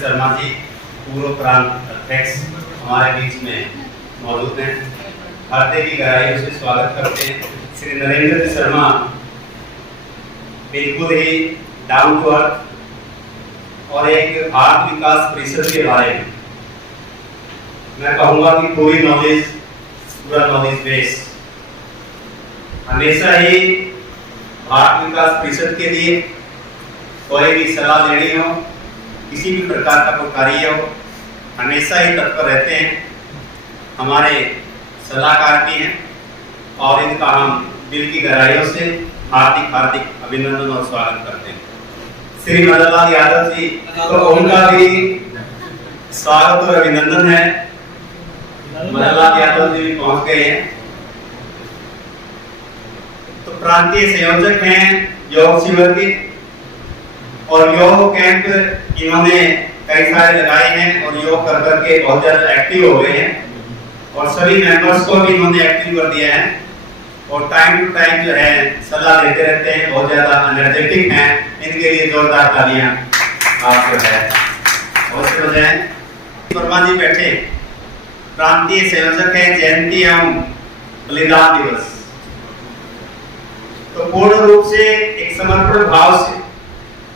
शर्मा जी पूर्व प्रांत अध्यक्ष हमारे बीच में मौजूद हैं। हृदय की गहराइयों से स्वागत करते हैं। श्री नरेंद्र शर्मा बिल्कुल ही डाउन टू अर्थ और एक भारत विकास परिषद के बारे में मैं कहूँगा कि पूरा नॉलेज बेस हमेशा ही भारत विकास परिषद के लिए कोई भी सलाह लेनी हो, किसी भी प्रकार का कोई कार्य हो, हमेशा ही तत्पर रहते हैं। हमारे सलाहकार भी हैं और इनका हम दिल की गहराइयों से हार्दिक अभिनंदन और स्वागत करते हैं। श्री मदन लाल यादव जी तो उनका भी स्वागत और अभिनंदन है। मदन लाल यादव जी भी पहुंच गए हैं। तो प्रांतीय संयोजक हैं योग शिविर के और योग कैंप इन्होंने कई सारे लगाए हैं और योग कर करके बहुत ज्यादा एक्टिव हो गए हैं और सभी मेंबर्स को भी इन्होंने एक्टिव कर दिया है और टाइम टू टाइम जो है सलाह देते रहते हैं। बहुत ज्यादा एनर्जेटिक हैं। इनके लिए जोरदार तालियां आप जो है अवश्य हो जाए। वर्मा जी बैठे प्रांतीय संयोजक है जयंती एवं बलिदान दिवस। तो पूर्ण रूप से एक समर्पण भाव से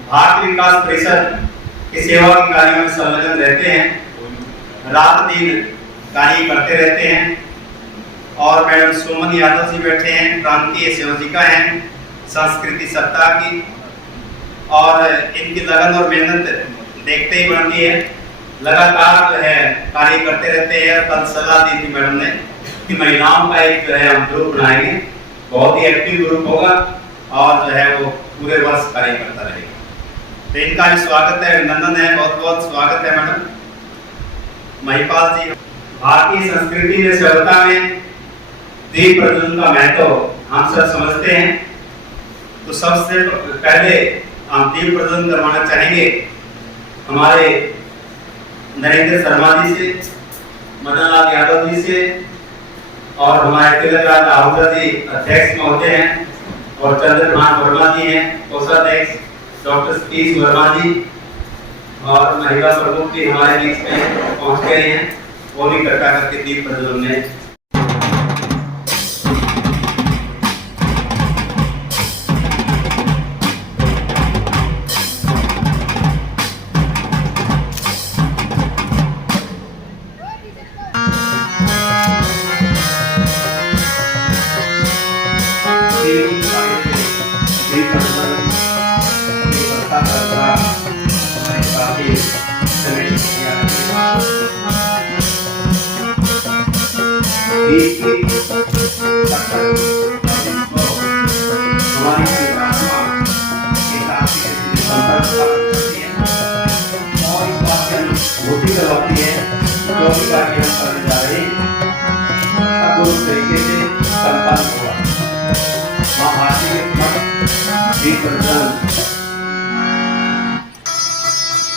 भारत विकास परिषद की सेवा के कार्यों में संलग्न रहते हैं, रात दिन कार्य करते रहते हैं। और मैडम सुमन यादव जी बैठे हैं, प्रांतीय संयोजिका हैं संस्कृति सप्ताह की और इनकी लगन और मेहनत देखते ही बनती है। लगातार जो है कार्य करते रहते हैं। कल सलाह दी थी मैडम ने कि महिलाओं का एक जो है हम ग्रुप बनाएंगे, बहुत ही एक्टिव ग्रुप होगा और जो है वो पूरे वर्ष कार्य करता रहेगा। तो इनका भी स्वागत है, अभिनंदन है, बहुत बहुत स्वागत है मैडम। महिपाल जी, भारतीय संस्कृति में सभ्यता में दीप प्रज्वलन का महत्व हम सब समझते हैं। तो सबसे पहले हम दीप प्रज्वलन करवाना चाहेंगे हमारे नरेंद्र शर्मा जी से, मदन लाल यादव जी से और हमारे तिलकराज आहूजा जी अध्यक्ष महोदय हैं और चंद्रभान वर्मा जी हैं कोषाध्यक्ष, डॉक्टर सतीश वर्मा जी और महिला प्रमुख भी हमारे बीच में पहुंच गए हैं। वो भी कृपा करके दीप प्रज्वलन में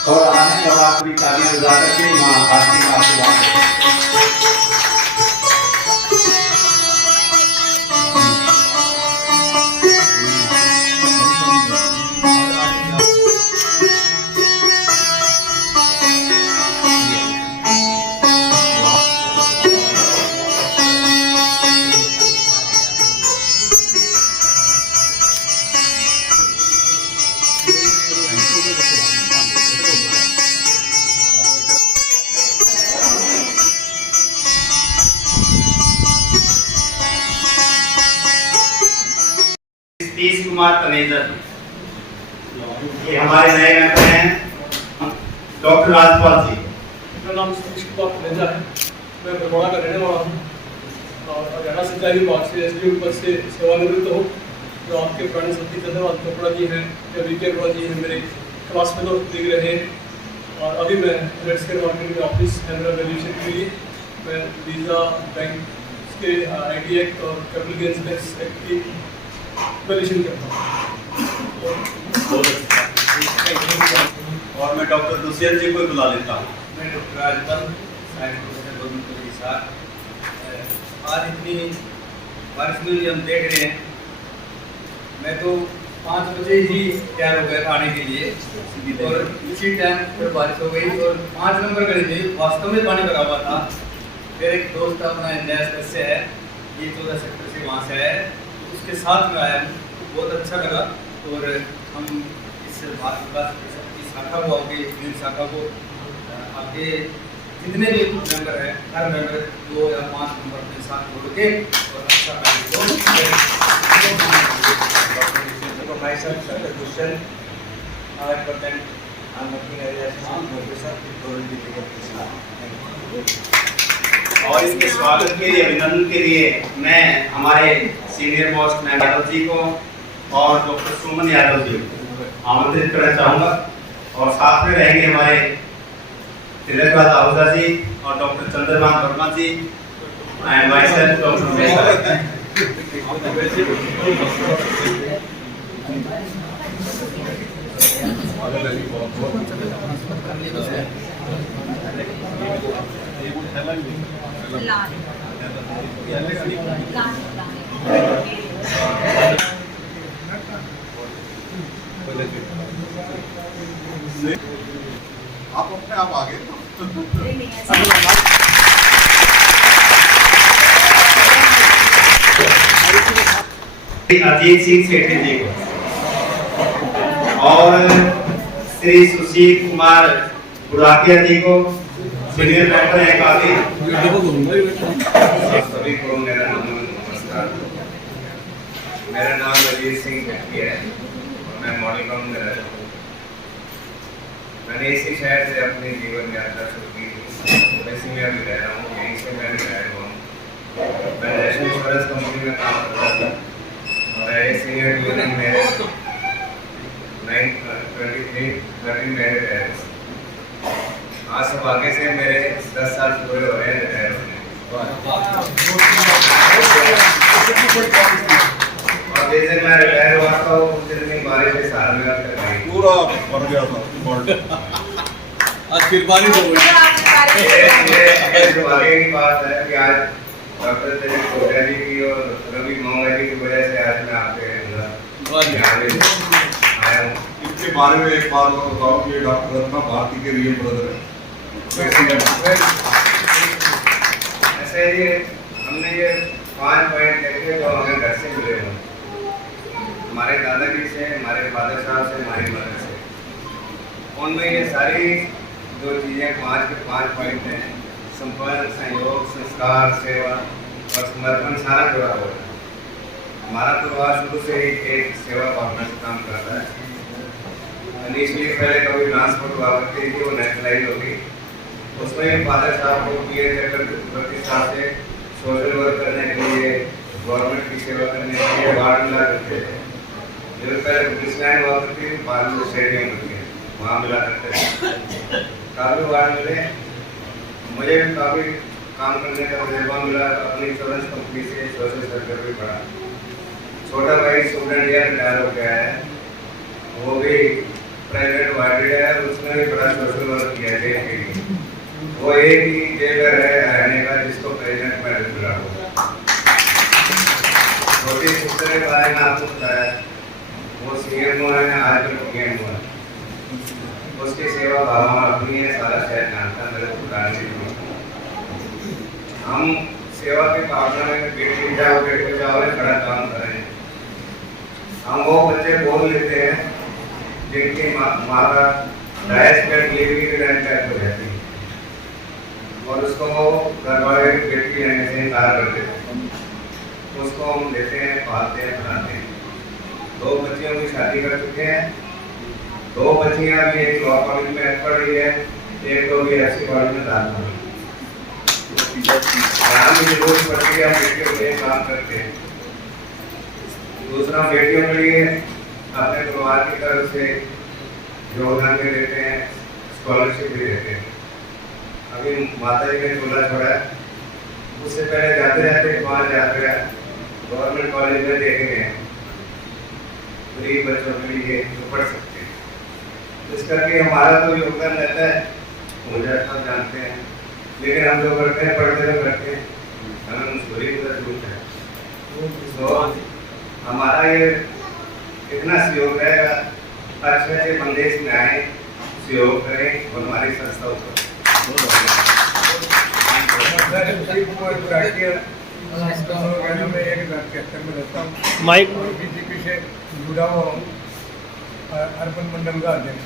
और आने के बाद भी तालियां बजा करके मां भारती का आशीर्वाद। सतीश कुमार तनेजर, ये हमारे नए मेंबर हैं। डॉक्टर राजपाल जी, मेरा नाम सतीश कुमार तनेजर है। मैं बड़ौदा का रहने वाला हूँ और हरियाणा सिंचाई विभाग से एसडीओ पद से सेवानिवृत्त हूँ। जो आपके प्राणी सती चंद्रभान चोपड़ा जी हैं या वीके अग्रवाल जी हैं, मेरे क्लास फेलो दिख रहे हैं। और अभी मैं हेल्थ मार्केटिंग ऑफिस है मेरा ग्रेजुएशन के लिए। मैं वीज़ा बैंक के IT एक्ट और कैपिटल गेन्स टैक्स एक्ट की ग्रेजुएशन करता हूँ। और मैं डॉक्टर दुष्यंत जी को बुला लेता हूँ। मैं doctor Rajpal science professor Govindpur के साथ आज इतनी बारिश में हम देख रहे हैं। मैं तो 5 बजे ही तैयार हो गया था आने के लिए, और इसी टाइम फिर बारिश हो गई और 5 नंबर गली में वास्तव में पानी भरा हुआ था। मेरे एक दोस्त अपना नया शहर से है, ये 14 सेक्टर से वहाँ से है, उसके साथ में आया, बहुत अच्छा लगा। और हम इस भारत विकास परिषद की शाखा को, आगे यूनियन शाखा को आगे जितने भी मेंबर हैं, हर मेंबर 2 या 5 नंबर अपने साथ जोड़ के और अच्छा और इसके स्वागत के लिए, अभिनंदन के लिए मैं हमारे सीनियर मोस्ट मैं यादव जी को और डॉक्टर सुमन यादव जी को आमंत्रित करना चाहूँगा। और साथ में रहेंगे हमारे तिलकराज आहूजा जी और doctor Chandrabhan Verma ji and myself doctor आप अपने आप आ गए। अजीत सिंह सेठी जी को और श्री सुशील कुमार बुराकिया जी को सीनियर मेंबर है काफी। सभी को मेरा नमस्कार। मेरा नाम अजीत सिंह सेठी है और मैं मॉडल टाउन में रहता हूँ। मैंने इसी शहर से अपनी जीवन यात्रा शुरू की थी, वैसे मैं अभी रह रहा हूँ, यहीं से मैं रिटायर हुआ हूँ। मैं नेशनल इंश्योरेंस कंपनी में काम करता था और एज सीनियर यूनियन में 13 मेरे रिटायर। आज सौभाग्य से मेरे 10 साल पूरे हो रहे हैं रिटायर होने। और जैसे मैं रिटायर हुआ था उस दिन में बारिश के साल में पूरा भर गया था। आज फिर बारिश हो गई। ये सौभाग्य की बात है कि आज डॉक्टर दिलीप कोटिया जी की और रवि मोंगा जी की वजह से आज मैं आपके आया हूँ। इसके बारे में एक बात और बताओ कि डॉक्टर रत्ना भारती के रियल ब्रदर है। ऐसे ये हमने ये 5 पॉइंट देखे जो हमें घर से मिले हैं, हमारे दादाजी से, हमारे फादर साहब से, हमारी मदर से। उनमें ये सारी जो चीज़ें 5 के 5 पॉइंट हैं, संपर्क, सहयोग, संस्कार, सेवा और समर्पण सारा जुड़ा हुआ है। हमारा परिवार शुरू से ही एक सेवा भावना से काम करता है। इनिशियली पहले कभी ट्रांसपोर्ट हुआ करती थी, वो नेशनलाइज होगी। उसमें फादर साहब को पीए प्रतिष्ठा से सोशल वर्क करने के लिए, गवर्नमेंट की सेवा करने के लिए वार्ड मिला करते थे। जो पहले पुलिस लाइन हुआ करती थी, बाद में स्टेडियम होती है, वहाँ मिला करते थे। काफ़ी वार्ड मिले, मुझे भी काफ़ी काम करने का तजुर्बा मिला। अपनी इंश्योरेंस कंपनी से सोशल सर्कल भी पढ़ा। छोटा भाई स्टूडेंट या रिटायर हो गया है, वो भी प्राइवेट वार्डेड है, उसने भी बड़ा सोशल वर्क किया है जेल के लिए। वो एक ही जेलर है रहने का जिसको प्रेसिडेंट मेडल मिला हो। छोटी सिस्टर के बारे में आपको बताया, वो सीएमओ है, आज भी पीएमओ है। उसकी सेवा भावना अपनी है, सारा शहर जानता है, मेरे पुराने हम सेवा की भावना में बेटी जाओ में बड़ा काम कर रहे हैं। हम वो बच्चे बोल लेते हैं जिनकी माँ का डायस में डिलीवरी के टाइम डेथ हो जाती है और उसको घर वाले बेटी रहने से इनकार कर देते हैं। उसको हम लेते हैं, पालते हैं, पढ़ाते हैं। 2 बच्चियों की शादी कर चुके हैं, 2 बच्चियां भी, एक लॉ कॉलेज में पढ़ रही है, एक तो भी ऐसी कॉलेज में दाखिल हुई। जरूरत पड़ती है, बेटियों के लिए काम करते हैं। दूसरा, बेटियों के लिए अपने परिवार की तरफ से योगदान भी देते हैं, स्कॉलरशिप भी देते हैं। अभी माता जी ने चूल्हा छोड़ा है, उससे पहले जाते रहते 5 यात्रा गवर्नमेंट कॉलेज में देखेंगे गरीब बच्चों के लिए जो पढ़ सकते हैं। इस करके हमारा तो योगदान रहता है, मुझे अच्छा जानते हैं, लेकिन हम जो करते हैं पढ़ते तो करते हैं, हमें मजबूरी उधर दूर है। तो हमारा ये इतना सहयोग रहेगा, अच्छे अच्छे बंदे इसमें आए, सहयोग करें और हमारी संस्था को माइक बीजेपी से जुड़ा हुआ हूँ, अर्बन मंडल का अध्यक्ष।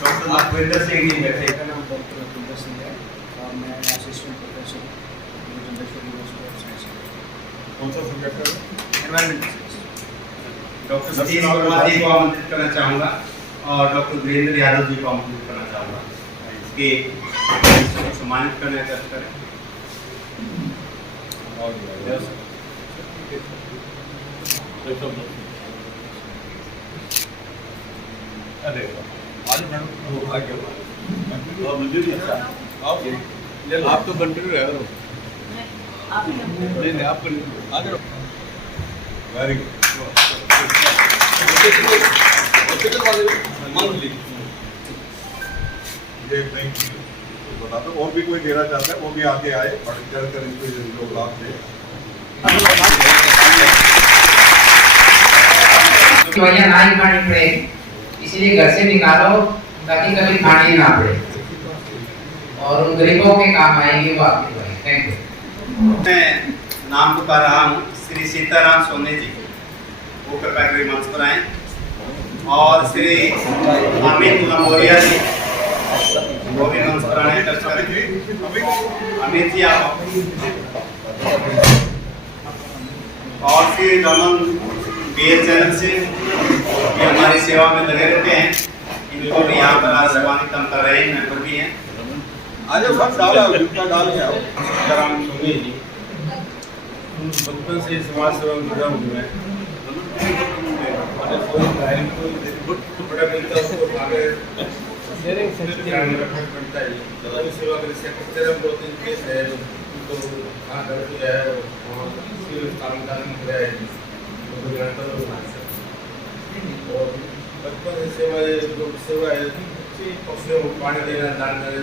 डॉक्टर लखविंदर सिंह जी बैठे। मेरा नाम डॉक्टर लखविंदर सिंह है और मैं assistant professor Jandeshwar university of science. कौन सा सब्जेक्ट है? Environmental science. Doctor Satish Verma ji को आमंत्रित करना चाहूँगा और डॉक्टर वीरेंद्र यादव जी को आमंत्रित करना चाहूँगा इसके सम्मानित करने का करें। अरे आज मैडम आगे मुझे नहीं अच्छा आप तो कंटिन्यू रह रहे हो। नहीं आप कंटिन्यू आ जाओ। Very good. ये नहीं बता दो, और भी कोई देना चाहता है वो भी आगे आए, बढ़ चढ़ कर इसको लोग लाभ दे। दवाइयाँ ना ही खानी पड़े, इसीलिए घर से निकालो ताकि कभी खानी ना पड़े और उन गरीबों के काम आएगी वो आपकी दवाई। Thank you. मैं नाम पुकार रहा हूँ श्री सीताराम सोने जी, वो कृपया करी मंच पर आए, और श्री अमित लंबोरिया जी वो भी मंच पर आए। अमित जी आप, और श्री रमन बीएल चैनल से ये हमारी सेवा में लगे रहते हैं, इनको भी यहाँ पर आज सम्मानित हम कर रहे हैं, मेंबर भी हैं। आज सब डाला जितना डाल के आओ। सीताराम सोनी जी बचपन से समाज सेवा में जुड़ा हुआ है। कोई भाई को बड़ा मिलता है उसको आगे ध्यान में रखना पड़ता है। तो सेवा के से करते रहो। 2-3 केस है तो कहाँ दर्द किया है और सिविल काम किया है तो जानता और बचपन से सेवा जो सेवा है पक्षियों को पानी देना, दान देना,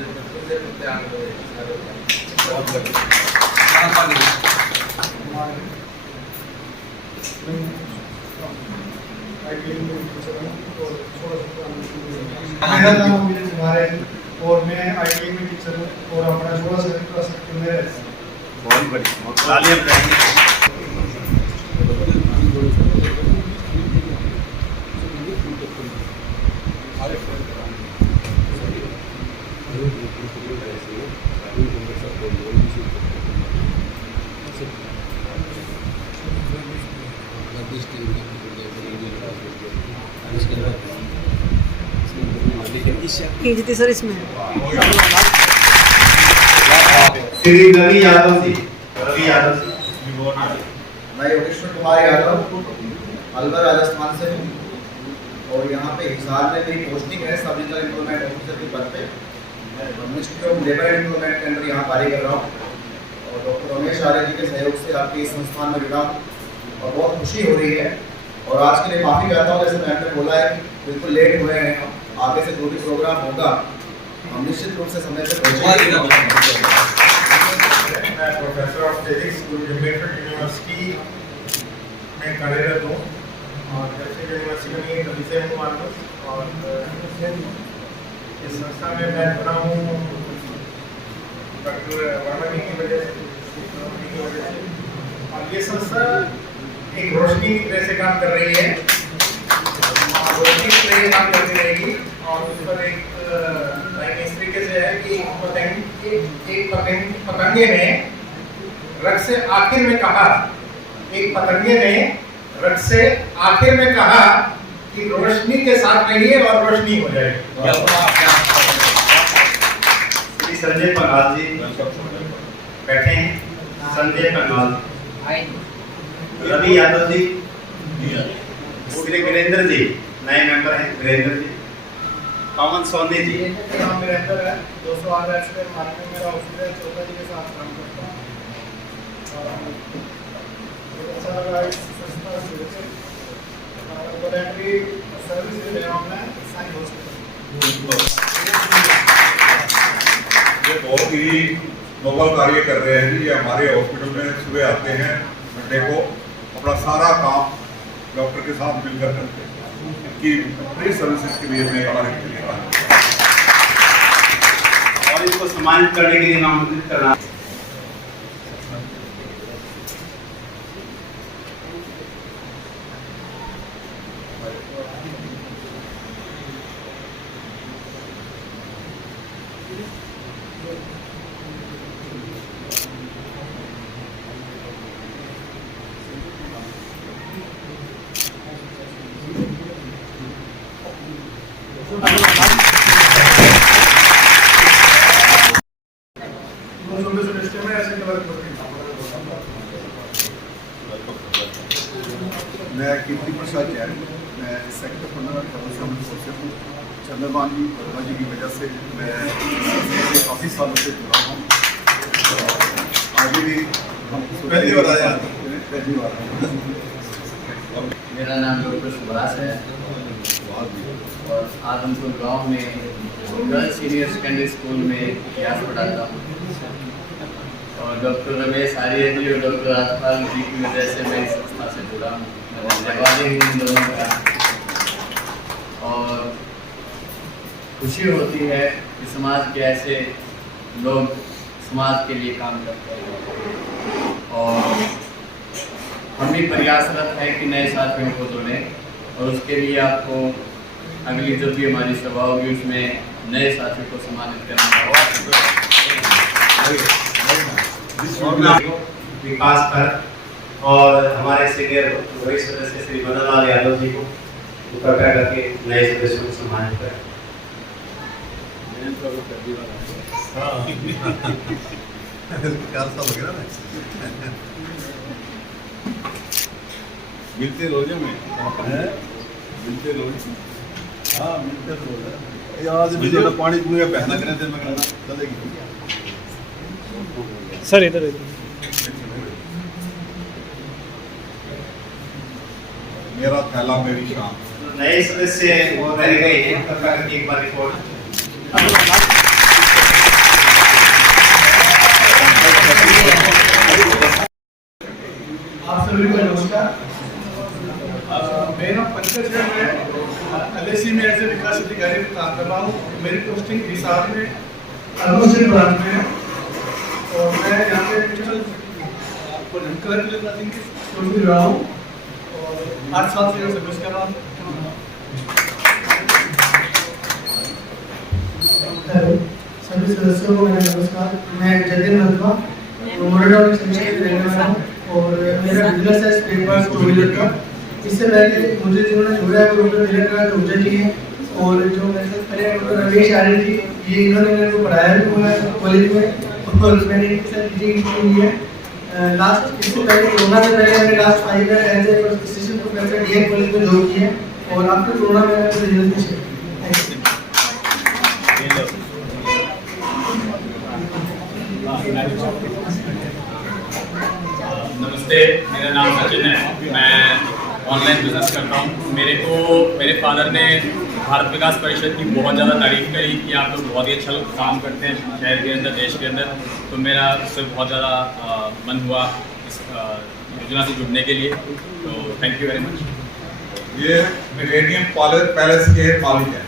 मेरा नाम अमित कुमार है और मैं IIT में टीचर हूँ और अपना 16 सेक्टर में रहता हूँ। बहुत बढ़िया, तालियां बजाएंगे। खींचती सर इसमें श्री रवि यादव जी, रवि यादव जी। मैं योगेश्वर कुमार यादव अलवर राजस्थान से हूँ और यहाँ पे हिसार में मेरी पोस्टिंग है सब रीजनल एम्प्लॉयमेंट ऑफिसर के पद पे। Ministry of labour and employment के अंदर यहाँ कार्य कर रहा हूँ और डॉक्टर रमेश आर्य जी के सहयोग से आपके इस संस्थान में जुड़ा हूँ और बहुत खुशी हो रही है। और आज के लिए माफ़ी चाहता हूँ, जैसे मैम ने बोला है कि बिल्कुल लेट हुए हैं हम, आगे से जो भी प्रोग्राम होगा हम निश्चित रूप से समय पर पहुँचेंगे। मैं प्रोफेसर ऑफ फिजिक्स गुरुजम्बेश्वर यूनिवर्सिटी में कार्यरत हूँ और जैसे यूनिवर्सिटी में तभी से हूँ मार्गस। और इस संस्था में मैं बना हूँ डॉक्टर वर्मा जी की वजह से। और ये संस्था एक रोशनी की तरह से काम कर रही है और रोशनी की तरह काम करती रहेगी। और उस पर एक इस तरीके से है कि पतंगे ने रथ से आखिर में कहा, एक पतंगे ने रथ से आखिर में कहा कि रोशनी के साथ रहिए और रोशनी हो जाएगी। श्री संजय पंगाल जी बैठे हैं। संजय पंगाल, रवि यादव जी, श्री वीरेंद्र जी नए मेंबर हैं, वीरेंद्र जी। पवन सोनी जी, नाम वीरेंद्र है, 208 एक्सप्रेस मार्केट में मेरा ऑफिस है, चोपड़ा जी के साथ काम करता हूँ और अच्छा लगा इस संस्था से वॉलंटरी सर्विस ले रहा हूँ मैं साई हॉस्पिटल। ये बहुत ही नोबल कार्य कर रहे हैं जी। ये हमारे हॉस्पिटल में सुबह आते हैं मंडे को सारा काम डॉक्टर के साथ मिलकर करते हैं। इनकी फ्री सर्विसेज के लिए मैं हमारे के लिए और इसको सम्मानित करने के लिए नामांकित करना। मैं कीर्ति प्रसाद जैन, मैं सेक्टर 15 से हूँ। चंद्रमान जी वर्मा जी की वजह से मैं काफ़ी सालों से जुड़ा हूँ। आगे भी हम पहली बार आया। पहली बार मेरा नाम डॉक्टर सुभाष है और आदमपुर गांव में गर्ल्स सीनियर सेकेंडरी स्कूल में इतिहास पढ़ाता हूँ और डॉक्टर रमेश आर्य जी और डॉक्टर राजपाल जी की वजह से मैं इस संस्था से जुड़ा हूँ। मैं धन्यवाद हूँ इन दोनों का और खुशी होती है कि समाज के ऐसे लोग समाज के लिए काम करते हैं और हम भी प्रयासरत हैं कि नए साथियों को जोड़ें और उसके लिए आपको अगली जब भी हमारी सभा होगी उसमें नए साथियों को सम्मानित करना होगा। विकास कर और हमारे सीनियर वरिष्ठ सदस्य श्री मदन लाल यादव जी को कृपया करके नए सदस्यों को सम्मानित करें। मिलते रोजे में मिलते रोज हाँ मिलते रोज आज भी जो पानी पूरा बहना करें थे मैं चलेगी सर इधर मेरा थैला मेरी शाम। नए सदस्य वो रह गए हैं, कृपया करके एक बार रिपोर्ट। आप सभी को नमस्कार। मैं ना पंचायत में LIC में एज ए विकास अधिकारी काम कर रहा हूँ। मेरी पोस्टिंग हिसार में अलमोस्ट ब्रांच में है और मैं यहाँ पे पिछले रहा हूँ और 8 साल से सर्विस कर रहा हूँ। सभी सदस्यों को मेरा नमस्कार। मैं जतिन रंधवा मोरेगा सेक्शन के रहने वाला हूँ और मेरा बिजनेस है स्पेयर पार्ट्स टू व्हीलर का। इससे पहले मुझे जिन्होंने जोड़ा है वो डॉक्टर नीलकंठ ऊर्जा जी हैं और जो मेरे साथ खड़े हैं डॉक्टर रमेश आर्य जी, ये इन्होंने मेरे को पढ़ाया भी हुआ है कॉलेज में और मैंने इनके साथ टीचिंग की है। लास्ट इससे पहले कोरोना से पहले मैंने last 5 year as a assistant professor DN college में जॉब की है और आफ्टर कोरोना मैंने बिजनेस में शिफ्ट नमस्ते, मेरा नाम सचिन है। मैं ऑनलाइन बिजनेस करता हूँ। मेरे फादर ने भारत विकास परिषद की बहुत ज़्यादा तारीफ करी कि आप लोग बहुत ही अच्छा काम करते हैं शहर के अंदर, देश के अंदर। तो मेरा उससे बहुत ज़्यादा मन हुआ इस योजना से जुड़ने के लिए। तो थैंक यू वेरी मच। ये मिलेनियम पैलेस के मालिक हैं।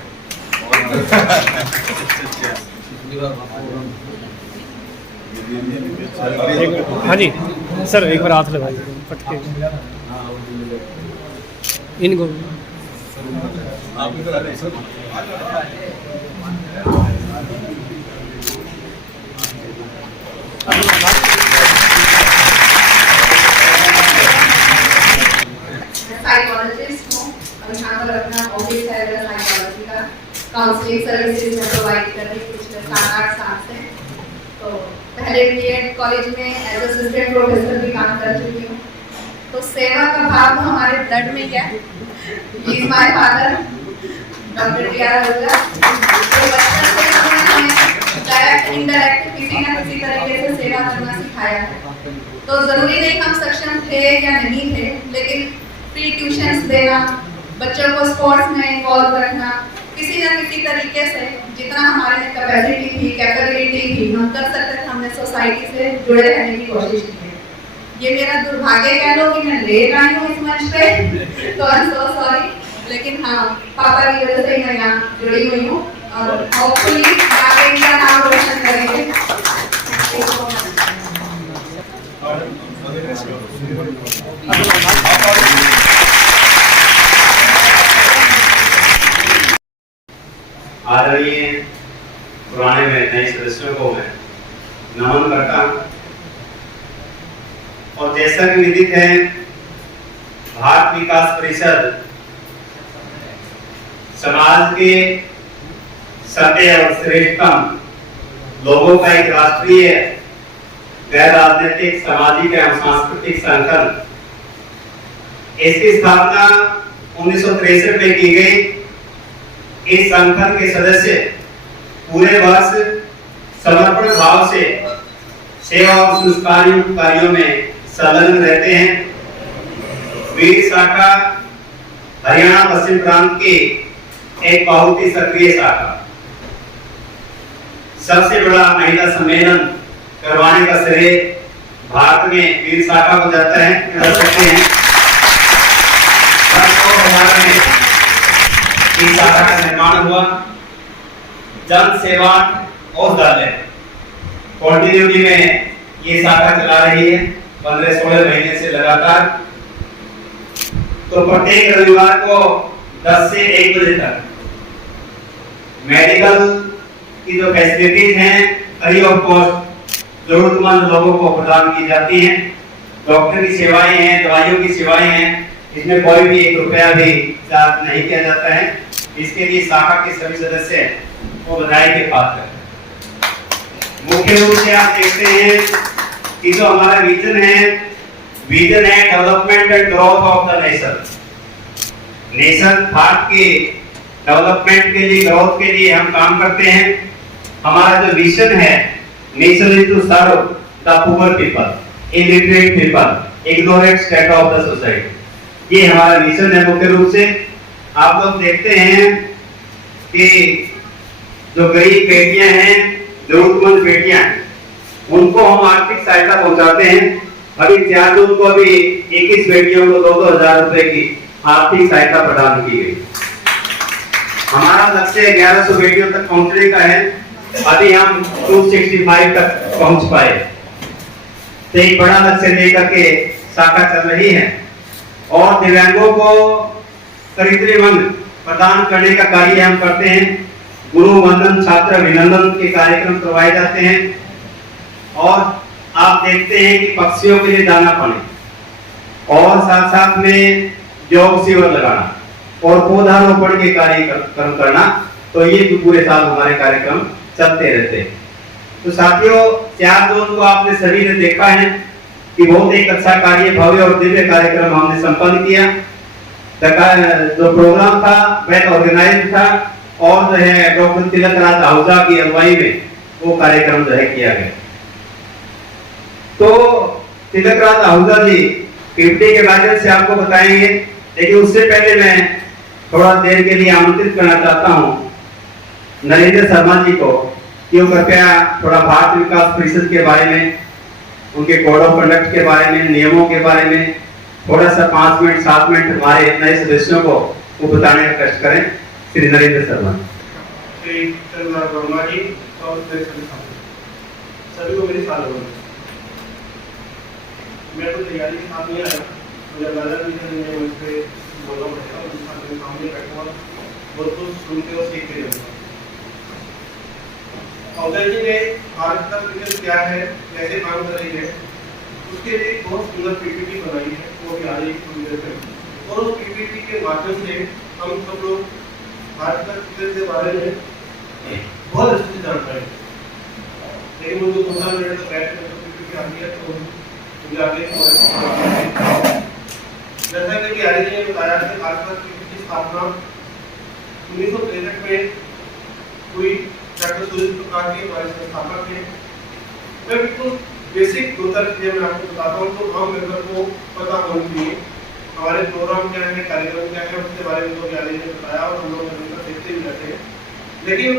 हाँ जी सर, एक बार हाथ लगाइए फटके इनको। आप इधर आ जाइए सर। साइकोलॉजिस्ट हूँ और यहाँ पर अपना ऑफिस है साइकोलॉजी का। काउंसलिंग सर्विसेज में प्रोवाइड कर रही पिछले 7-8 साल से। तो पहले B.Ed कॉलेज में एज असिस्टेंट प्रोफेसर भी काम कर चुकी हूँ। तो सेवा का भाव तो हमारे ब्लड में ही है। He is my father doctor D.R. Ahuja. तो बचपन से हमें डायरेक्ट इनडायरेक्ट किसी न किसी तरीके से सेवा करना सिखाया है। तो ज़रूरी नहीं हम सक्षम थे या नहीं थे, लेकिन फ्री ट्यूशंस देना, बच्चों को स्पोर्ट्स में इन्वॉल्व रखना, किसी न किसी तरीके से जितना हमारे में कैपेसिटी थी, कैपेबिलिटी थी, हम कर सकते थे, हमने सोसाइटी से जुड़े रहने की कोशिश की है। ये मेरा दुर्भाग्य कह लो कि मैं लेट आई हूँ इस मंच पे, तो आई एम सो सॉरी। लेकिन हाँ, पापा की वजह से मैं यहाँ जुड़ी हुई हूँ और होपफुली आगे इनका नाम रोशन करेंगे। आदरणीय पुराने में नए सदस्यों को मैं नमन करता हूँ। और जैसा कि विदित है, भारत विकास परिषद समाज के सत्य और श्रेष्ठतम लोगों का एक राष्ट्रीय गैर राजनीतिक सामाजिक एवं सांस्कृतिक संगठन। इसकी स्थापना 1963 में की गई। इस संगठन के सदस्य पूरे वर्ष समर्पण भाव से सेवा और संस्कारियों कार्यों में संलग्न रहते हैं। वीर शाखा हरियाणा पश्चिम प्रांत की एक बहुत ही सक्रिय शाखा। सबसे बड़ा महिला सम्मेलन करवाने का श्रेय भारत में वीर शाखा को जाता है। कर सकते हैं 2000 में इस शाखा का निर्माण हुआ। जन सेवा औषधालय कंटिन्यूटी में ये शाखा चला रही है 15-16 महीने से लगातार। तो प्रत्येक रविवार को 10 से 1 बजे तक मेडिकल की जो फैसिलिटीज हैं फ्री ऑफ कॉस्ट जरूरतमंद लोगों को प्रदान की जाती हैं। डॉक्टर की सेवाएं हैं, दवाइयों की सेवाएं हैं, इसमें कोई भी 1 रुपया भी चार्ज नहीं किया जाता है। इसके लिए शाखा के सभी सदस्य वो बधाई के पात्र हैं। मुख्य रूप से आप देखते हैं कि जो हमारा विजन है development and growth of the nation. Bharat के डेवलपमेंट के लिए, ग्रोथ के लिए हम काम करते हैं। हमारा जो विजन है nation is to serve the poor people, illiterate people, ignorant state of the society. ये हमारा मिशन है मुख्य रूप से। आप लोग देखते हैं कि जो गरीब बेटियां हैं, जरूरतमंद बेटियां हैं, उनको हम आर्थिक सहायता पहुंचाते हैं। अभी 4 जून को भी 21 बेटियों को 2,000 रुपए की आर्थिक सहायता प्रदान की गई। हमारा लक्ष्य 1100 बेटियों तक पहुंचने का है। अभी हम 265 तक पहुंच पाए। तो एक बड़ा लक्ष्य लेकर के शाखा चल रही है। और दिव्यांगों को कृत्रिम प्रदान करने का कार्य हम करते हैं। गुरु वंदन, छात्र अभिनंदन के कार्यक्रम करवाए जाते हैं। और आप देखते हैं कि पक्षियों के लिए दाना पानी और साथ साथ में योग शिविर लगाना और पौधारोपण के कार्यक्रम करना। तो ये तो पूरे साल हमारे कार्यक्रम चलते रहते हैं। तो साथियों, 4 जून को आपने सभी ने देखा है कि बहुत एक अच्छा कार्य, भव्य और दिव्य कार्यक्रम हमने संपन्न किया। जो प्रोग्राम था वेल ऑर्गेनाइज था और जो है डॉक्टर तिलक राज आहूजा की अगुवाई में वो कार्यक्रम जो है किया गया। तो तिलक राज आहूजा जी पीपीटी के माध्यम से आपको बताएंगे, लेकिन उससे पहले मैं थोड़ा देर के लिए आमंत्रित करना चाहता हूँ नरेंद्र शर्मा जी को कि वो कृपया थोड़ा भारत विकास परिषद के बारे में, उनके कोड ऑफ कंडक्ट के बारे में, नियमों के बारे में थोड़ा सा 5 मिनट 7 मिनट हमारे नए सदस्यों को वो बताने का कष्ट करें। श्री नरेंद्र शर्मा। श्री चंद्र वर्मा जी और सभी को मेरी साल हो। मैं तो तैयारी के साथ नहीं आया, मुझे अंदाजा भी नहीं है मुझसे बोलना पड़ेगा और मेरे सामने बैठा बहुत कुछ सुनते और सीखते रहूँगा। अवधर जी ने भारत का क्रिकेट क्या है, कैसे काम कर रही है, उसके लिए बहुत सुंदर पीपीटी बनाई है, वो भी आ रही है। और उस पीपीटी के माध्यम से हम सब लोग भारत का क्रिकेट के बारे में बहुत अच्छे से जान पाए। लेकिन मुझे 2 साल मेरे तो बैठ में पीपीटी आ गया, तो मुझे आगे जैसा कि आर्य जी ने बताया कि भारत का क्रिकेट की स्थापना 1963 में हुई। डॉक्टर सूर्य प्रकाश जी हमारे संस्थापक थे। मैं बिल्कुल बेसिक 2-4 चीजें मैं आपको बताता हूँ तो आम मेंबर को पता होनी चाहिए हमारे प्रोग्राम क्या है, कार्यक्रम क्या है, उसके बारे में तो आर्य जी ने बताया और हम लोग देखते भी रहते हैं। लेकिन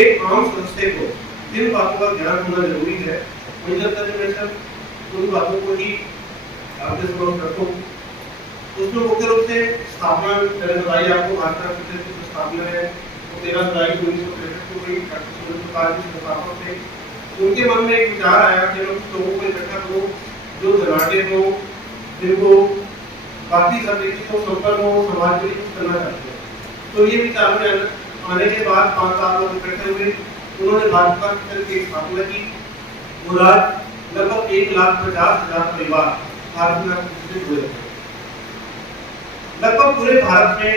एक आम सदस्य को जिन बातों का ध्यान होना जरूरी है, मुझे लगता है मैं सिर्फ उन बातों को ही आपके समक्ष रखूं। उसमें मुख्य रूप से स्थापना मैंने बताई आपको, भारत की जो स्थापना है वो 13 जुलाई 1963 को हुई। डॉक्टर सुरेंद्र पाल जी संस्थापक थे। उनके मन में एक विचार आया कि लोगों को इकट्ठा करो जो धनाढ़ हो, जिनको बाकी सब चीज़ों को संपन्न हो, समाज के लिए कुछ करना चाहते हैं। तो ये विचार में आने के बाद 5 साल लोग इकट्ठे हुए। उन्होंने भाजपा की स्थापना की। लगभग 1,50,000 परिवार भारत में जुड़े थे। लगभग पूरे भारत में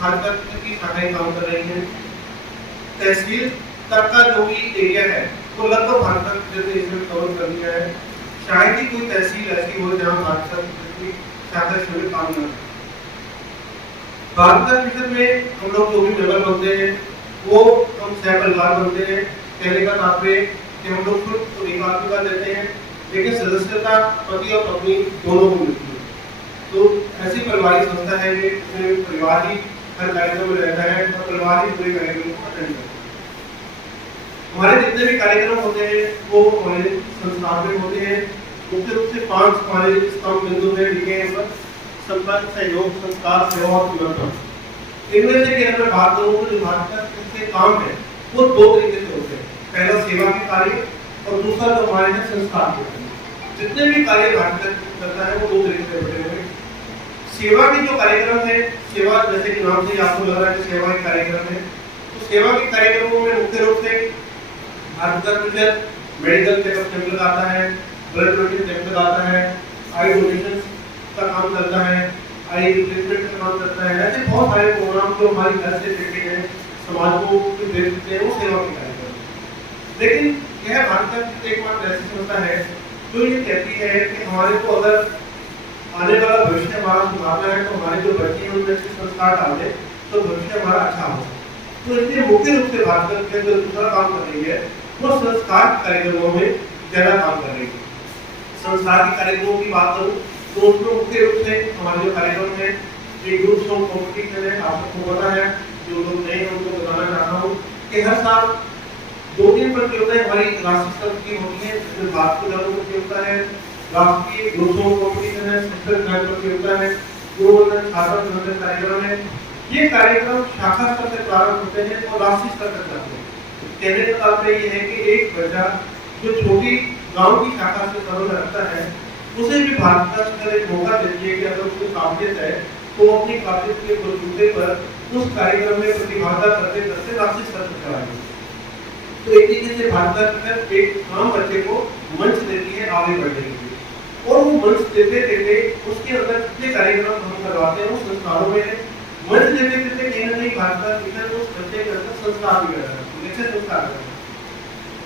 भाजपा की शाखाएं काम कर रही हैं। तहसील तक का जो भी एरिया है वो लगभग भाजपा ने इसमें कवर कर दिया है। शायद ही कोई तहसील ऐसी हो जहाँ भाजपा की शाखा इसमें काम न करे। भाजपा मिशन में हम लोग जो भी मेंबर बनते हैं वो हम सह परिवार बनते हैं। कहने का तात्पर्य कि हम लोग खुद तो एक आदमी का देते हैं, लेकिन सदस्यता पति और पत्नी दोनों को मिलती है। तो ऐसी पारिवारिक संस्था है कि परिवार ही हर कार्यक्रम में रहता है और परिवार ही पूरे कार्यक्रम को अटेंड करता है। हमारे जितने भी कार्यक्रम होते हैं वो हमारे संस्थान में होते हैं। मुख्य रूप से 5 हमारे स्तंभ बिंदु में लिखे हैं पर संपर्क, सहयोग, संस्कार, सेवा और समर्पण। इनमें से अगर मैं बात करूँ तो जो भाजपा के काम है वो 2 तरीके से होते हैं। पहला सेवा के कार्य और दूसरा जो हमारे हैं संस्कार के कार्य। जितने भी कार्य भाजपा करता है वो 2 तरीके से बटे हुए हैं। सेवा के जो कार्यक्रम है, सेवा जैसे कि नाम से आपको लग रहा है कि सेवा के कार्यक्रम है, तो सेवा के कार्यक्रमों में मुख्य रूप से Bhajpa mission medical checkup camp लगाता है, ब्लड डोनेशन कैंप लगाता है, आई डोनेशन का काम करता है, आई रिप्लेसमेंट का काम करता है। ऐसे बहुत सारे प्रोग्राम जो हमारी घर से रिलेटेड है, समाज को दे देते हैं, वो सेवा के कार्यक्रम। लेकिन यह भाजपा की एकमात्र ऐसी संस्था है जो ये कहती है कि हमारे को अगर आने वाला भविष्य हमारा सुधारना है तो हमारे जो बच्चे हैं उनमें अच्छे संस्कार डालें तो भविष्य हमारा अच्छा हो। तो इसलिए मुख्य रूप से भाजपा के जो दूसरा काम कर रही है वो संस्कार कार्यक्रमों में ज्यादा काम कर रही है। संस्कार के कार्यक्रमों की बात करूँ तो उसमें मुख्य रूप से हमारे जो कार्यक्रम है एक ग्रुप सॉन्ग कॉम्पिटिशन है। आप सबको पता है, जो लोग नए हैं उनको बताना चाहता हूँ कि हर साल 2 दिन प्रतियोगिताएं हमारी राष्ट्रीय स्तर की होती है, जिसमें बात को लागू प्रतियोगिता है, राष्ट्रीय ग्रुप सॉन्ग कॉम्पिटिशन है, सेक्टर ज्ञान प्रतियोगिता है, छात्र संगठन कार्यक्रम है। ये कार्यक्रम शाखा स्तर से प्रारंभ होते हैं और राष्ट्रीय स्तर तक जाते हैं। कहने का तात्पर्य ये है कि एक बच्चा जो छोटी गांव की शाखा से संबंध रखता है उसे भी भारत सरकार एक मौका देती है कि अगर उसको काबिलियत है तो अपनी काबिलियत के बलबूते पर उस कार्यक्रम में प्रतिभागिता करते करते राष्ट्रीय स्तर तक चलाएगी। तो एक तरीके से भारत सरकार एक आम बच्चे को मंच देती है आगे बढ़ने के लिए, और वो मंच देते देते उसके अंदर कितने कार्यक्रम हम करवाते हैं उस संस्थानों में मंच देते देते कहीं ना कहीं भारत सरकार उस बच्चे के अंदर संस्कार भी कर रहा है, संस्कार कर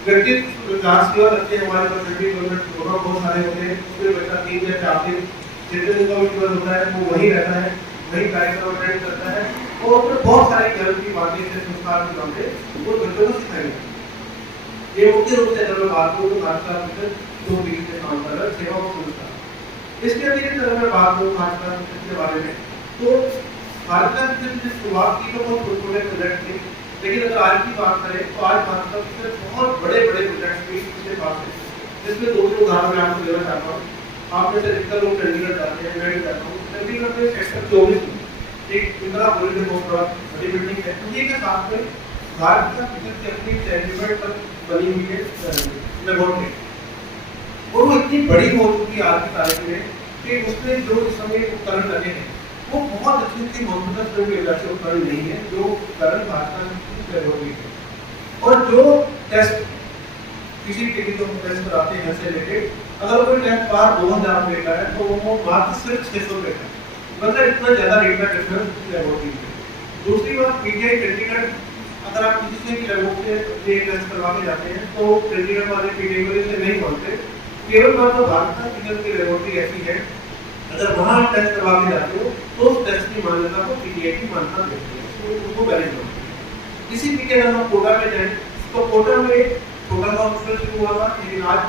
व्यक्तित्व विकास की ओर लगते हैं। हमारे पास गवर्नमेंट प्रोग्राम बहुत सारे होते हैं, उसमें बच्चा 3 या 4 दिन जितने दिन का होता है वो वहीं रहता है, वही कार्यक्रम अटेंड करता है और उसमें बहुत सारे ज्ञान की बातें से संस्कार की बातें वो बच्चों को सिखाई जाती है। ये मुख्य रूप से अगर मैं बात करूँ तो भाजपा मिशन 2 तरीके से काम कर रहा है, सेवा और संस्कार। इसके अतिरिक्त अगर मैं बात करूँ भाजपा मिशन के बारे में तो भाजपा मिशन की शुरुआत की तो बहुत छोटे प्रोजेक्ट थे, लेकिन अगर आज की बात करें तो आज भाजपा मिशन बहुत बड़े बड़े प्रोजेक्ट भी इसके पास है, जिसमें 2 उदाहरण मैं आपको देना चाहता हूँ। आप में से अधिकतर लोग चंडीगढ़ जाते हैं, मैं भी जाता हूँ। चंडीगढ़ में सेक्टर 24 में एक इंदिरा कॉलेज में बहुत बड़ा बड़ी बिल्डिंग है, उसी के साथ में भारत का मिशन की अपनी चैरिटेबल पर बनी हुई है लेबोरेटरी, और वो इतनी बड़ी हो चुकी है आज की तारीख में कि उसमें जो इस समय उपकरण लगे हैं वो बहुत अच्छी अच्छी मॉनिटर से उपकरण नहीं है जो उपकरण भाजपा की लेबोरेटरी है। और जो टेस्ट किसी टेक्निकल को टेस्ट कराते हैं से रिलेटेड, अगर कोई टेस्ट बाहर 2000 रुपये का है तो वो मात्र सिर्फ 600 रुपये का, मतलब इतना ज़्यादा रेट का डिफरेंस लेबोरेटरी में। दूसरी बात पीटीआई चंडीगढ़, अगर आप किसी से भी लेबोरेटरी टेस्ट करवा के जाते हैं तो चंडीगढ़ वाले पीटीआई से नहीं बोलते, केवल बात तो भारत की लेबोरेटरी ऐसी है अगर वहाँ आप टेस्ट करवा के जाते हो तो उस टेस्ट की मान्यता को पीटीआई की मान्यता देती है, तो उसको वैलिड होती है। इसी तरीके अगर हम कोटा में जाएं तो कोटा में छोटा सा हॉस्पिटल शुरू हुआ था, लेकिन आज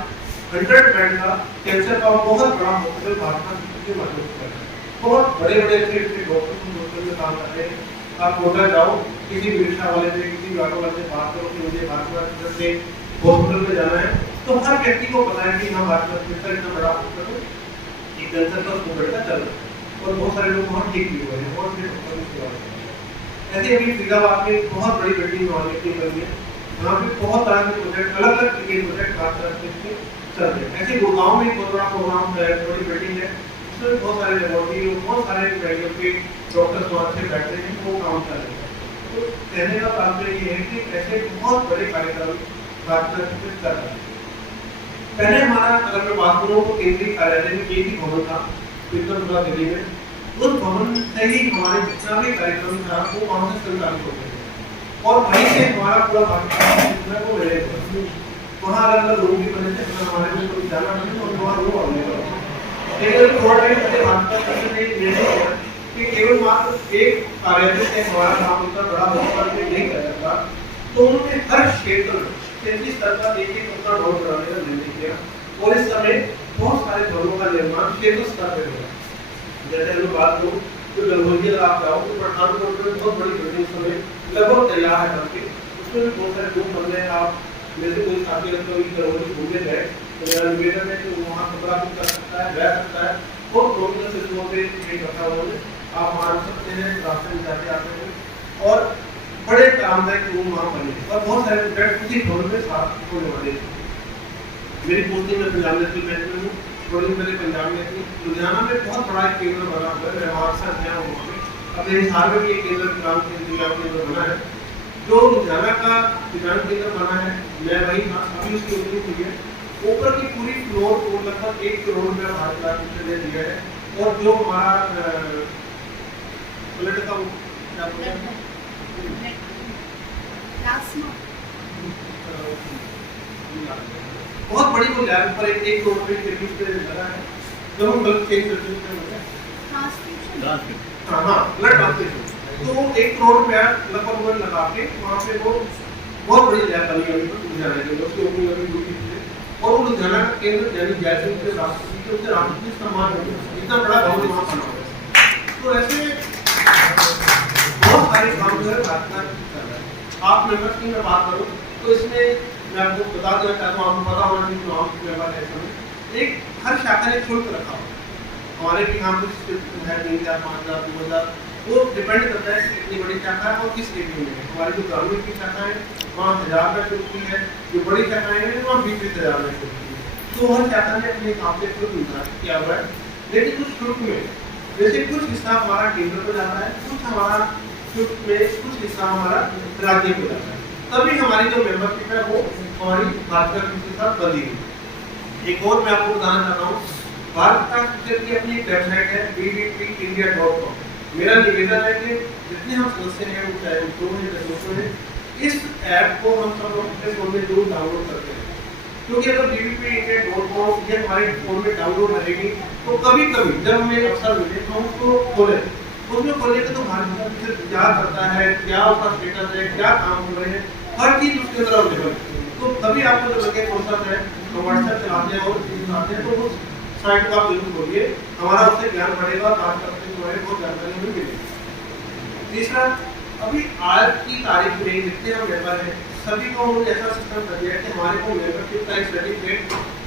100 बेड का कैंसर का बहुत बड़ा हॉस्पिटल भाजपा के माध्यम से है। बहुत बड़े बड़े डॉक्टर हॉस्पिटल में काम कर रहे हैं। आप कोटा जाओ, किसी भी रिक्शा वाले से किसी ऑटो वाले से बात करो कि मुझे भाजपा से हॉस्पिटल में जाना है, तो हर व्यक्ति को पता है कि हाँ भाजपा इतना बड़ा हॉस्पिटल है। कैंसर का उसको बढ़ता चल रहा है और बहुत सारे लोग वहाँ ठीक भी हुए हैं, बहुत से डॉक्टर की सेवा कर रहे हैं। ऐसे अभी फरीदाबाद में बहुत बड़ी बिल्डिंग मार्केटिंग बनी है, यहाँ पे बहुत तरह के प्रोजेक्ट, अलग अलग तरीके के प्रोजेक्ट बात करते हैं चल रहे हैं। ऐसे गुड़गांव में बहुत बड़ा प्रोग्राम है, बड़ी बिल्डिंग है, उसमें बहुत सारे लेबोरेटरी और बहुत सारे मेडिकल के डॉक्टर्स वहाँ से बैठते हैं, वो काम कर रहे हैं। तो कहने का तात्पर्य ये है कि ऐसे बहुत बड़े कार्यक्रम भारत में कर रहे हैं। पहले हमारा अगर मैं बात करूँ तो केंद्रीय कार्यालय में एक ही भवन था पीतमपुरा दिल्ली में, उस भवन से ही हमारे जितना भी कार्यक्रम था वो वहाँ से संचालित होते थे और वहीं से हमारा पूरा भारत वो मिले थे। वहाँ अलग अलग रूम भी बने थे, हमारे में कोई जाना नहीं और वहाँ रूम अवेलेबल थे। लेकिन थोड़ा टाइम पहले भारत का कि केवल मात्र एक कार्यालय से हमारा काम इतना बड़ा होकर नहीं कर सकता, तो उन्होंने हर क्षेत्र में 33 स्तर का एक अपना भवन बनाने का निर्णय किया और इस समय बहुत सारे भवनों का निर्माण क्षेत्र स्तर पर हो रहा है। जैसे हम बात करूँ तो गंगोली अगर आप जाओ तो पठानकोट में बहुत बड़ी बिल्डिंग समय लगभग तैयार है करके, उसमें भी बहुत सारे रूम बन रहे हैं। आप मेरे से कोई साथी अगर कभी गंगोली घूमने गए तो मेरा निवेदन है कि वहाँ कपड़ा भी कर सकता है, रह सकता है, बहुत नॉमिनल सिस्टमों पे एक रखा हुआ है, आप मान सकते हैं, रास्ते में जाते आते हैं और बड़े आरामदायक रूम वहाँ बने और बहुत सारे प्रोजेक्ट उसी भवन में साथ होने वाले थे। मेरी पोस्टिंग में पंजाब नेशनल बैंक में हूँ, थोड़ी मेरे पंजाब में थी। लुधियाना में बहुत बड़ा एक केंद्र बना हुआ है, मैं अक्सर गया हूँ वहाँ पे। अब हिसार में भी एक केंद्र केंद्र बना है, जो लुधियाना का विज्ञान केंद्र बना है, मैं वही था, अभी उसकी ओपनिंग हुई है। ऊपर की पूरी फ्लोर को लगभग 1 करोड़ रुपया भारत सरकार ने दिया है और जो हमारा पॉलिटिकल क्या बोलते हैं बहुत बड़ी वो लैब पर 1 करोड़ रुपए के बीच में लगा है, जब हम ब्लड चेंज करते हैं हाँ ब्लड ट्रांसफ्यूजन, तो 1 करोड़ रुपया लगभग लगा के वहाँ पे वो बहुत बड़ी लैब बनी है लुधियाना के, उसकी ओपनिंग अभी हुई थी और वो लुधियाना का केंद्र यानी जैसे के राष्ट्रपति के राष्ट्रपति सम्मान इतना बड़ा भवन वहाँ बना हुआ है। तो ऐसे बहुत सारे काम जो है भारत में कर रहा है। आप मेंबर्स की मैं बात करूँ तो इसमें मैं आपको बता देना चाहता हूँ, आपको पता होना चाहिए आप मेंबर है समय एक हर शाखा ने शुल्क रखा हुआ हमारे भी यहाँ कुछ है 3000, 5000, 2000, वो डिपेंड करता है कि कितनी बड़ी शाखा है और किस एरिया में है। हमारी जो ग्रामीण की शाखा है वहाँ 1000 का शुल्क है, जो बड़ी शाखाएं हैं वहाँ 20-20,000 में शुल्क है। तो हर शाखा ने अपने हिसाब से शुल्क निर्धारित किया हुआ है, लेकिन उस शुल्क में जैसे कुछ हिस्सा हमारा केंद्र को जाता है, कुछ हमारा शुल्क में कुछ हिस्सा हमारा राज्य को जाता है, तभी हमारी जो मेंबरशिप है वो हमारी भाजपा के साथ बंधी हुई। एक और मैं आपको बताना चाहता हूँ, भारत का की अपनी वेबसाइट है bbpindia.com। मेरा निवेदन है कि जितने हम सदस्य हैं वो चाहे दो हैं 200 हैं, इस ऐप को हम सब लोग अपने फोन में जरूर डाउनलोड करते हैं, क्योंकि अगर bbpindia.com ये हमारे फोन में डाउनलोड रहेगी तो कभी कभी जब हमें अवसर मिले तो हम उसको खोलें, उसमें खोलने का तो भारत क्या करता है, क्या उसका स्टेटस है, क्या काम हो रहे हैं, हर चीज उसके अंदर अवेलेबल है। तो कभी आपको जब लगे फुर्सत है तो व्हाट्सएप चलाते हैं और चलाते हैं तो उस साइट को आप जरूर खोलिए, हमारा उससे ज्ञान बढ़ेगा, काम करते हुए बहुत जानकारी हमें मिलेगी। तीसरा, अभी आज की तारीख में जितने हम मेंबर हैं सभी को उन्होंने ऐसा सिस्टम कर दिया है कि हमारे को मेंबरशिप का एक सर्टिफिकेट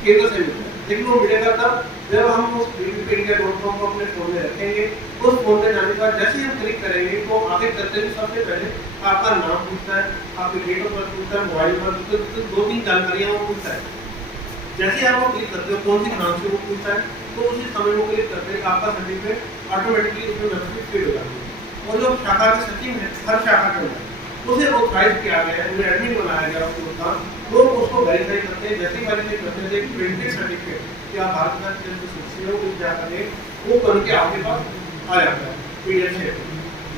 केंद्र से मिलता है, लेकिन वो मिलेगा तब जब हम उस bbpindia.com को अपने फोन में रखेंगे। उस फोन में जाने के बाद जैसे हम क्लिक करेंगे तो आगे करते हुए सबसे पहले आपका नाम पूछता है, आपके डेट ऑफ बर्थ पूछता है, मोबाइल नंबर, तो 2-3 जानकारियाँ वो पूछता है। जैसे आप वो क्लिक करते हो कौन सी ब्रांच से वो पूछता है, तो उसी समय वो क्लिक करते हैं आपका सर्टिफिकेट ऑटोमेटिकली उसमें मेंबरशिप फिल हो जाती है। और जो शाखा के सचिव है हर शाखा के अंदर उसे ऑथराइज किया गया है, उन्हें एडमिन बनाया गया उसका, लोग उसको वेरीफाई करते हैं। जैसे ही वेरीफाई करते हैं एक प्रिंटेड सर्टिफिकेट कि आप भारत का सदस्य हो कुछ जाकर के वो करके आपके पास आ जाता है PDF से।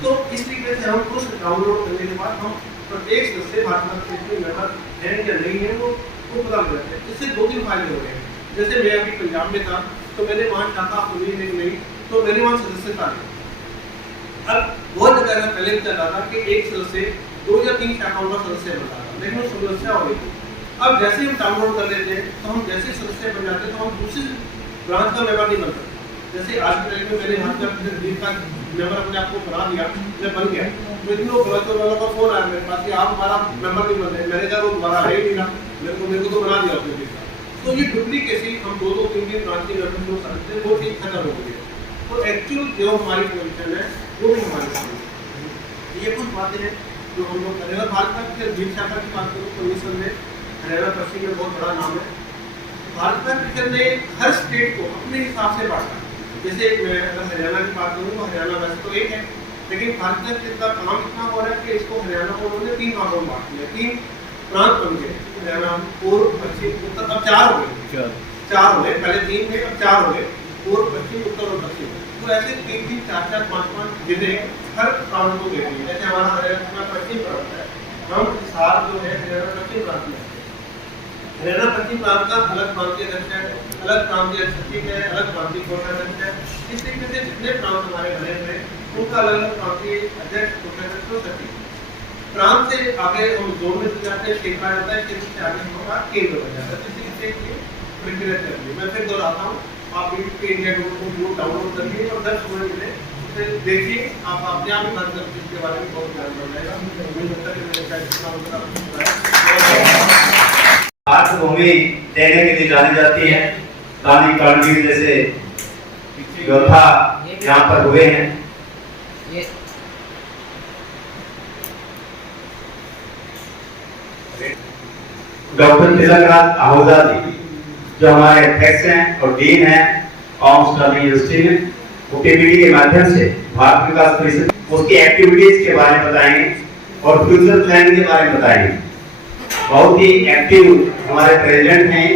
तो इस तरीके से हम कुछ डाउनलोड करने के बाद हम प्रत्येक सदस्य भारत का मेंबर है या नहीं है वो पता लग जाता है। इससे 2-3 फायदे हो रहे हैं। जैसे मैं अभी पंजाब में था तो मैंने वहाँ शाखा खुली नहीं, तो मैंने वहाँ सदस्यता ली। अब बहुत जगह ऐसा पहले भी चल रहा था कि एक सदस्य 2 या 3 शाखाओं का सदस्य बनता था, लेकिन वो समस्या हो गई थी। अब जैसे हम डाउनलोड कर लेते हैं तो हम जैसे सदस्य बन जाते हैं तो हम दूसरी ब्रांच का मेंबर नहीं बन सकते। जैसे आज के टाइम में मैंने यहाँ का मेंबर अपने आप को बना दिया, मैं बन गया, तो इतने वालों का फोन आया मेरे पास कि आप हमारा मेंबर नहीं बन रहे। मैंने कहा वो दोबारा है ही नहीं ना, मेरे को तो बना दिया उसने। तो तो ये डुप्लीकेसी हम 2-3 ब्रांच के लेवल जो करते हैं वो चीज़ खत्म हो गई है। तो एक्चुअल जो हमारी पोजीशन है वो भी हमारे सामने है। ये कुछ बातें हैं जो हम लोग करें। और भारत का बीज शाखा की बात करूँ तो मिशन में हरियाणा पश्चिम में बहुत बड़ा नाम है। भारत का मिशन ने हर स्टेट को अपने हिसाब से बांटा। जैसे मैं अगर हरियाणा की बात करूँ तो हरियाणा वैसे तो एक है, लेकिन भारत का कितना काम इतना हो रहा है कि इसको हरियाणा को उन्होंने 3 भागों में बांट दिया। 3 प्रांत बन गए, हरियाणा, पूर्व, पश्चिम, उत्तर। अब 4 हो गए, 4 हो गए, पहले 3 थे, अब 4 हो गए, पूर्व, पश्चिम, उत्तर और दक्षिण। तो ऐसे 3-3, 4-4, 5-5 जिले हर प्रांत को देते हैं। जैसे हमारा हरियाणा पश्चिम प्रांत है, हम हिसार जो है हरियाणा पश्चिम प्रांत में, हरियाणा पश्चिम प्रांत का अलग प्रांतीय अध्यक्ष है, अलग प्रांतीय सचिव है, अलग प्रांतीय कोषाध्यक्ष है। इस तरीके से जितने प्रांत हमारे बने हुए उनका अलग अलग प्रांतीय अध्यक्ष, कोषाध्यक्ष और सचिव। प्रांत से आगे हम जोन में जाते हैं, क्षेत्र आ जाता है, क्षेत्र से आगे हमारा केंद्र बन जाता है। इसी तरीके की प्रक्रिया चल रही है। मैं फिर दोहराता हूँ, आप यूट्यूब पे इंडिया को डाउनलोड करिए और 10 समय मिले उसे देखिए, आप अपने आप ही बंद करके इसके बारे में बहुत ज्ञान बढ़ जाएगा। मुझे लगता है कि मेरे मातृभूमि देने के लिए जानी जाती है। गांधी कर्णवीर जैसे योद्धा यहाँ पर हुए हैं। डॉक्टर तिलकराज आहूजा जी जो हमारे अध्यक्ष हैं और डीन हैं कॉमर्स यूनिवर्सिटी में, वो पीपीटी के माध्यम से भारत विकास परिषद उसकी एक्टिविटीज के बारे में बताएंगे और फ्यूचर प्लान के बारे में बताएंगे। बहुत ही एक्टिव हमारे प्रेसिडेंट हैं,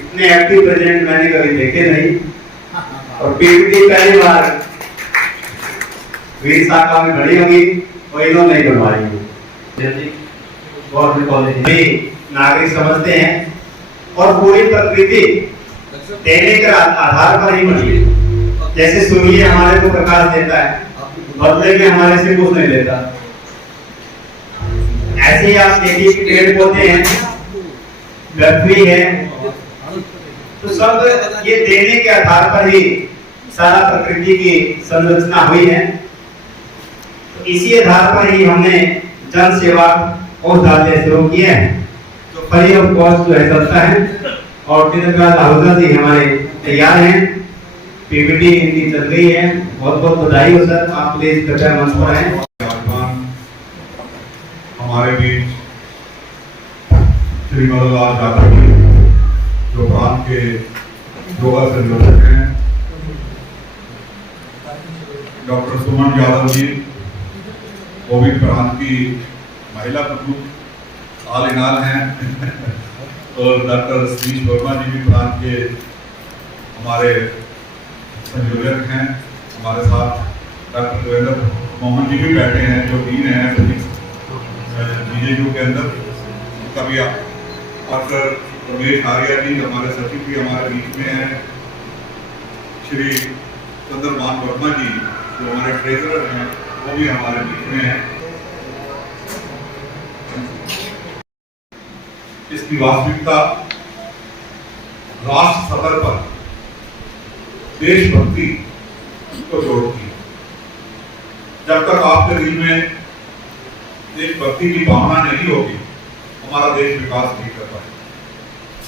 इतने एक्टिव प्रेसिडेंट मैंने कभी देखे नहीं। और पीपीटी पहली बार वीर शाखा में बनी होगी और इन्होंने नहीं बनवाई होगी। गवर्नमेंट कॉलेज भी नागरिक समझते हैं और पूरी प्रकृति देने के आधार पर ही बनी है। जैसे सूर्य हमारे को प्रकाश देता है, बदले में हमारे से कुछ नहीं लेता। ऐसे ही आप देखिए कि पेड़ पौधे हैं, पृथ्वी है, तो सब ये देने के आधार पर ही सारा प्रकृति की संरचना हुई है। तो इसी आधार पर ही हमने जन सेवा और डालने शुरू किए हैं। तो फ्री ऑफ कॉस्ट जो है चलता है और तिलकराज आहूजा जी हमारे तैयार हैं। पीपीटी इनकी चल रही है। बहुत बहुत बधाई हो सर, आप प्लीज कृपया मंच पर आए। हमारे बीच श्री मदनलाल यादव जी जो प्रांत के योगा संयोजक हैं, डॉक्टर सुमन यादव जी वो भी प्रांत की महिला प्रमुख आल इनाल हैं और डॉक्टर सतीश वर्मा जी भी प्रांत के हमारे संयोजक हैं। हमारे साथ डॉक्टर देवेंद्र मोहन जी भी बैठे हैं जो डीन हैं बीजेयू के अंदर। उनका भी डॉक्टर रमेश आर्या जी हमारे सचिव भी हमारे बीच में हैं। श्री चंद्रमान वर्मा जी जो हमारे ट्रेजरर हैं वो भी हमारे बीच में हैं। इसकी वास्तविकता राष्ट्र स्तर पर देशभक्ति को जोड़ती है। जब तक आपके दिल में देशभक्ति की भावना नहीं होगी हमारा देश विकास नहीं कर पाएगा,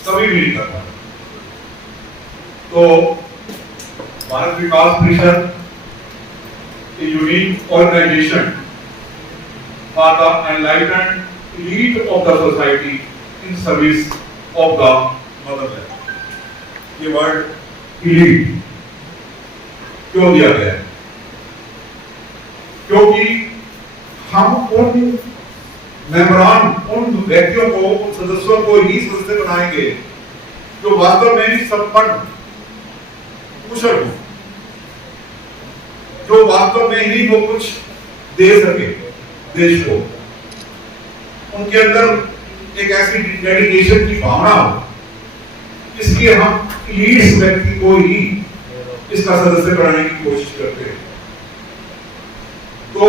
कभी भी नहीं कर पाएगा। तो Bharat Vikas Parishad unique organisation for the enlightened elite of the society in service of the motherland। ये वर्ड elite क्यों दिया गया है? क्योंकि हम उन मेंबरान, उन व्यक्तियों को, उन सदस्यों को ही सदस्य बनाएंगे जो वास्तव में संपन्न, कुशल हो, जो वास्तव में ही वो कुछ दे सके देश को। उनके अंदर एक ऐसी डेडिकेशन की भावना हो, इसलिए हम लीड्स व्यक्ति को ही इसका सदस्य बनाने की कोशिश करते हैं। तो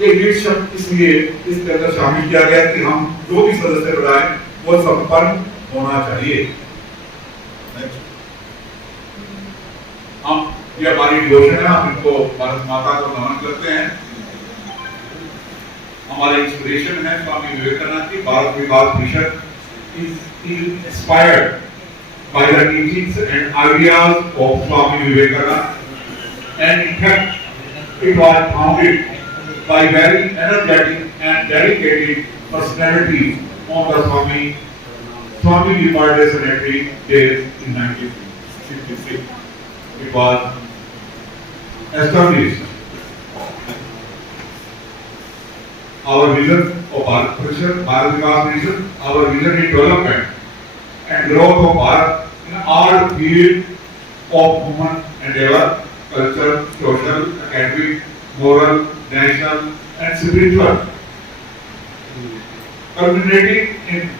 ये लीड शब्द इसलिए इसके अंदर शामिल किया गया कि हम जो भी सदस्य बनाए वो संपन्न होना चाहिए। हम ये हमारी डिवोशन है, हम इनको भारत माता को नमन करते हैं। हमारे इंस्पिरेशन है स्वामी विवेकानंद की। भारत विकास परिषद is inspired by the teachings and ideas of Swami Vivekananda, and in fact, it was founded by very energetic and dedicated personalities on the Swami birthday cemetery days in 1966. It was established. Our vision of Bharat Vikas Mission, our vision in development and growth of Bharat in all fields of human endeavor, culture, social, academic, moral, national and spiritual, culminating in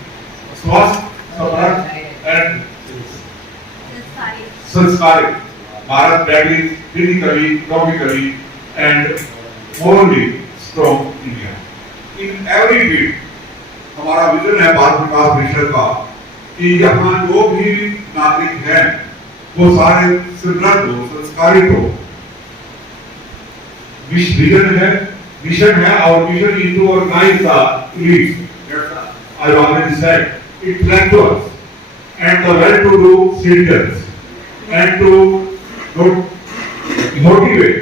Swasth, Samrat and Sanskaric. Bharat that is physically, economically and morally strong India. In every field, हमारा vision है भारत विकास mission का कि यहाँ जो भी नागरिक हैं वो सारे समृद्ध हो, संस्कारित हो। Vision है और vision is to organize the elites. I already said, intellectuals and the well-to-do citizens, and to motivate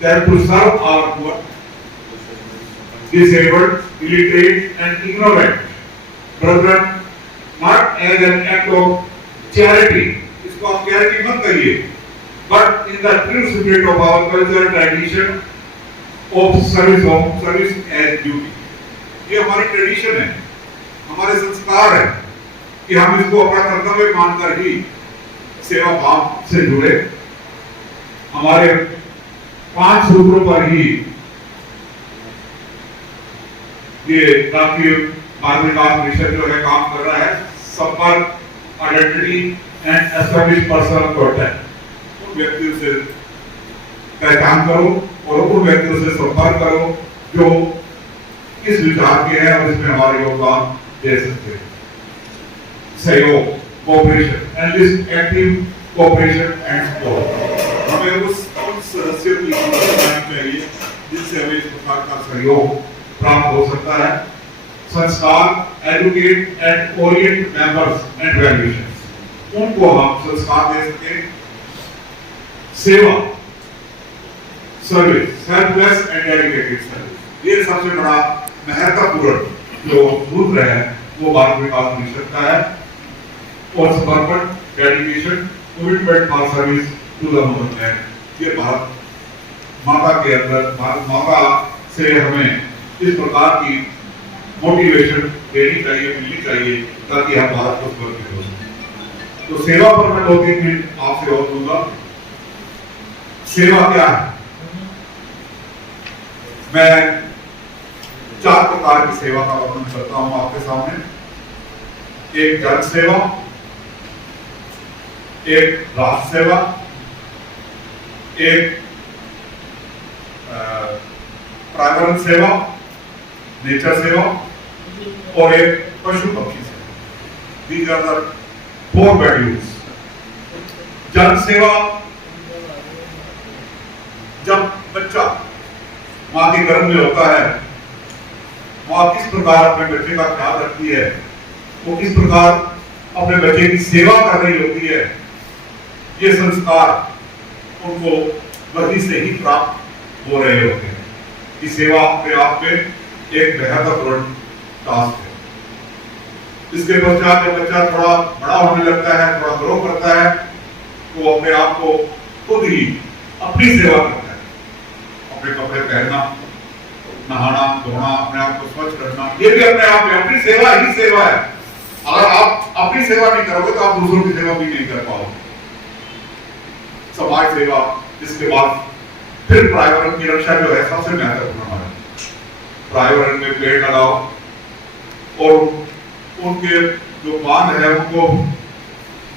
them to serve our poor, disabled, illiterate and ignorant brethren, not as an act of charity. इसको आप charity मत कहिए, but in the true spirit of our cultural tradition of service as duty. ये हमारी tradition है, हमारे संस्कार है कि हम इसको अपना कर्तव्य मानकर ही सेवा भाव से जुड़े। हमारे 5 सूत्रों पर ही ये राष्ट्रीय बाल विकास मिशन जो है काम कर रहा है। संपर्क, identity and establish personal contact. उन व्यक्तियों से पहचान करो और उन व्यक्तियों से संपर्क करो जो इस विचार के हैं और इसमें हमारे योगदान दे सकते हैं। सहयोग, cooperation and this active cooperation and support. हमें उन सदस्यों की मदद करनी चाहिए जिनसे हमें इस प्रकार का सहयोग प्राप्त हो सकता है। संस्कार, educate and orient members and valuations, उनको हम संस्कार दे सके। सेवा, service, selfless and dedicated service, ये सबसे बड़ा महत्वपूर्ण जो सूत्र है वो भारत विकास मिशन का है। और समर्पण, dedication, commitment for service to the motherland, ये भारत माता के अंदर, भारत माता से हमें इस प्रकार की मोटिवेशन देनी चाहिए, मिलनी चाहिए ताकि हम भारत को समर्पित हो सकें। तो सेवा पर मैं 2-3 मिनट आपसे और दूंगा। सेवा क्या है? मैं 4 प्रकार की सेवा का वर्णन करता हूं आपके सामने। एक जन सेवा, एक राष्ट्र सेवा, एक पर्यावरण सेवा, नेचर सेवा और एक पशु पक्षी सेवा। These are the 4 values। जन सेवा, जब बच्चा माँ के गर्भ में होता है, माँ किस प्रकार अपने बच्चे का ख्याल रखती है, वो किस प्रकार अपने बच्चे की सेवा कर रही होती है, ये संस्कार उनको वहीं से ही प्राप्त हो रहे होते हैं। कि सेवा अपने आप में एक महत्वपूर्ण टास्क है। इसके पश्चात जब बच्चा थोड़ा बड़ा होने लगता है, थोड़ा ग्रो करता है, तो अपने आप को खुद ही अपनी सेवा करता है। अपने कपड़े पहनना, नहाना, धोना, अपने आप को स्वच्छ रखना, ये भी अपने आप में अपनी सेवा ही सेवा है। अगर आप अपनी सेवा नहीं करोगे तो आप दूसरों की सेवा भी नहीं कर पाओगे। समाज सेवा, इसके बाद फिर पर्यावरण की रक्षा जो है सबसे महत्वपूर्ण है। पर्यावरण में पेड़ लगाओ और उनके जो बांध है उनको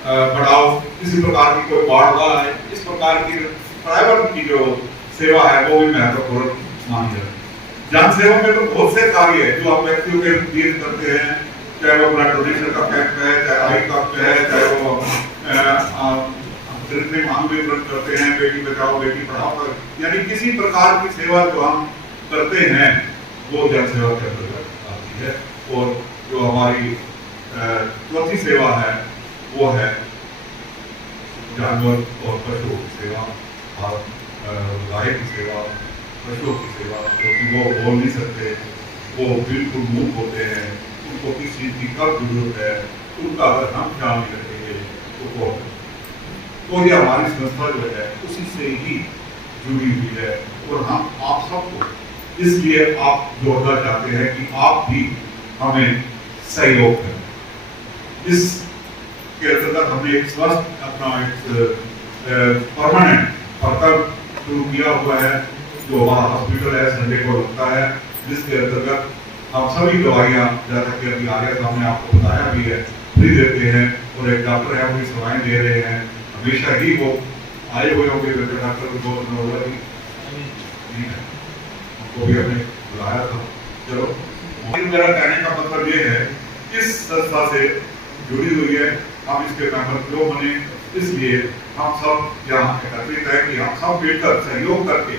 बढ़ाओ। इसी प्रकार की कोई बाढ़ आ है, इस प्रकार की पर्यावरण की जो सेवा है वो भी महत्वपूर्ण मानी जाती है। जन सेवा में तो बहुत से कार्य है जो आप व्यक्तियों के लिए करते हैं, चाहे वो ब्लड डोनेशन का कैंप है, चाहे आई कैंप है, चाहे वो मांग वितरण करते हैं, बेटी बचाओ बेटी पढ़ाओ पर, यानी किसी प्रकार की सेवा जो हम करते हैं वो जन सेवा के अंतर्गत आती है। और जो हमारी चौथी सेवा है वो है जानवर और पशुओं की सेवा और गाय की सेवा, पशुओं की सेवा, क्योंकि वो बोल नहीं सकते, वो बिल्कुल मूक होते हैं, उनको किस चीज़ की कब जरूरत है, उनका अगर हम ख्याल नहीं रखेंगे तो ये हमारी संस्था जो है उसी से ही जुड़ी हुई है। और हम आप सबको इसलिए आप जोड़ना चाहते हैं कि आप भी हमें सहयोग करें। इसके अंतर्गत हमने एक स्वस्थ अपना एक परमानेंट वर्कअप शुरू किया हुआ है, जो हमारा हॉस्पिटल है, संडे को लगता है, जिसके अंतर्गत हम सभी दवाइयाँ, जैसा कि अभी आगे सामने आपको बताया भी है, फ्री देते हैं। और एक डॉक्टर है, उनकी सेवाएं दे रहे हैं, हमेशा ही वो आए हुए होंगे। डॉक्टर को उनको भी हमने बुलाया था। चलो, मेरा कहने का मतलब ये है, इस संस्था से जुड़ी हुई है, हम इसके मेंबर क्यों बने, इसलिए हम सब यहाँ एकत्रित है कि हम सब मिलकर सहयोग करके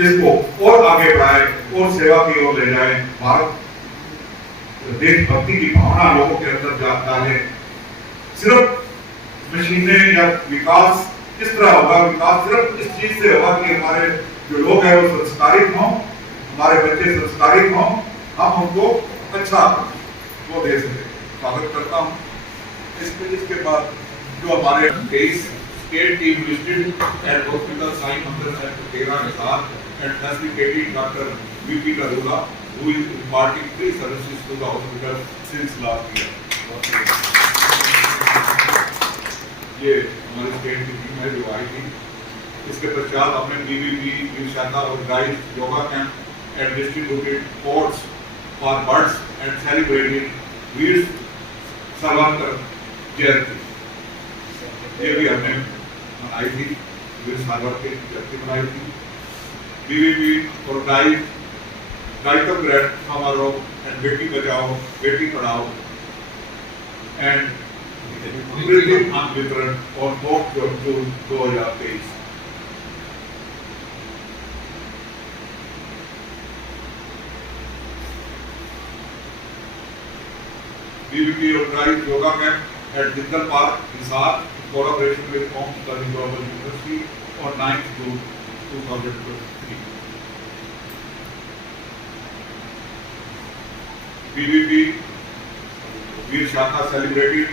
इसको और आगे बढ़ाए और सेवा की ओर ले जाए। भारत देशभक्ति की भावना लोगों के अंदर डाले। सिर्फ मशीनें या विकास किस तरह होगा, विकास सिर्फ इस चीज से होगा कि हमारे जो लोग हैं वो संस्कारित हों, हमारे बच्चे संस्कारित हों, हम उनको अच्छा वो दे सके। स्वागत करता हूँ। इसके बाद जो हमारे 23 state team listed and hospital साइन मंदिर सेक्टर 13 के साथ and facilitated doctor VP Karula who is imparting free services to the hospital since last year. ये हमारे स्टेट की टीम है जो आई थी। इसके पश्चात हमने बीबीपी शाखा और drive yoga camp and distributed pots for birds and celebrated Veer Savarkar Jayanti. ये भी हमने मनाई थी, वीर सावरकर की जयंती मनाई थी। बीबीपी और ड्राइव राइट ऑफ ग्रेड समारोह एंड बेटी बचाओ बेटी पढ़ाओ एंड वितरण और 9 जून 2023। बीबीपी और drive yoga camp at Jindal park Hisar in collaboration with Home Study Global University on 9th June 2023. BBP Veer Shaka celebrated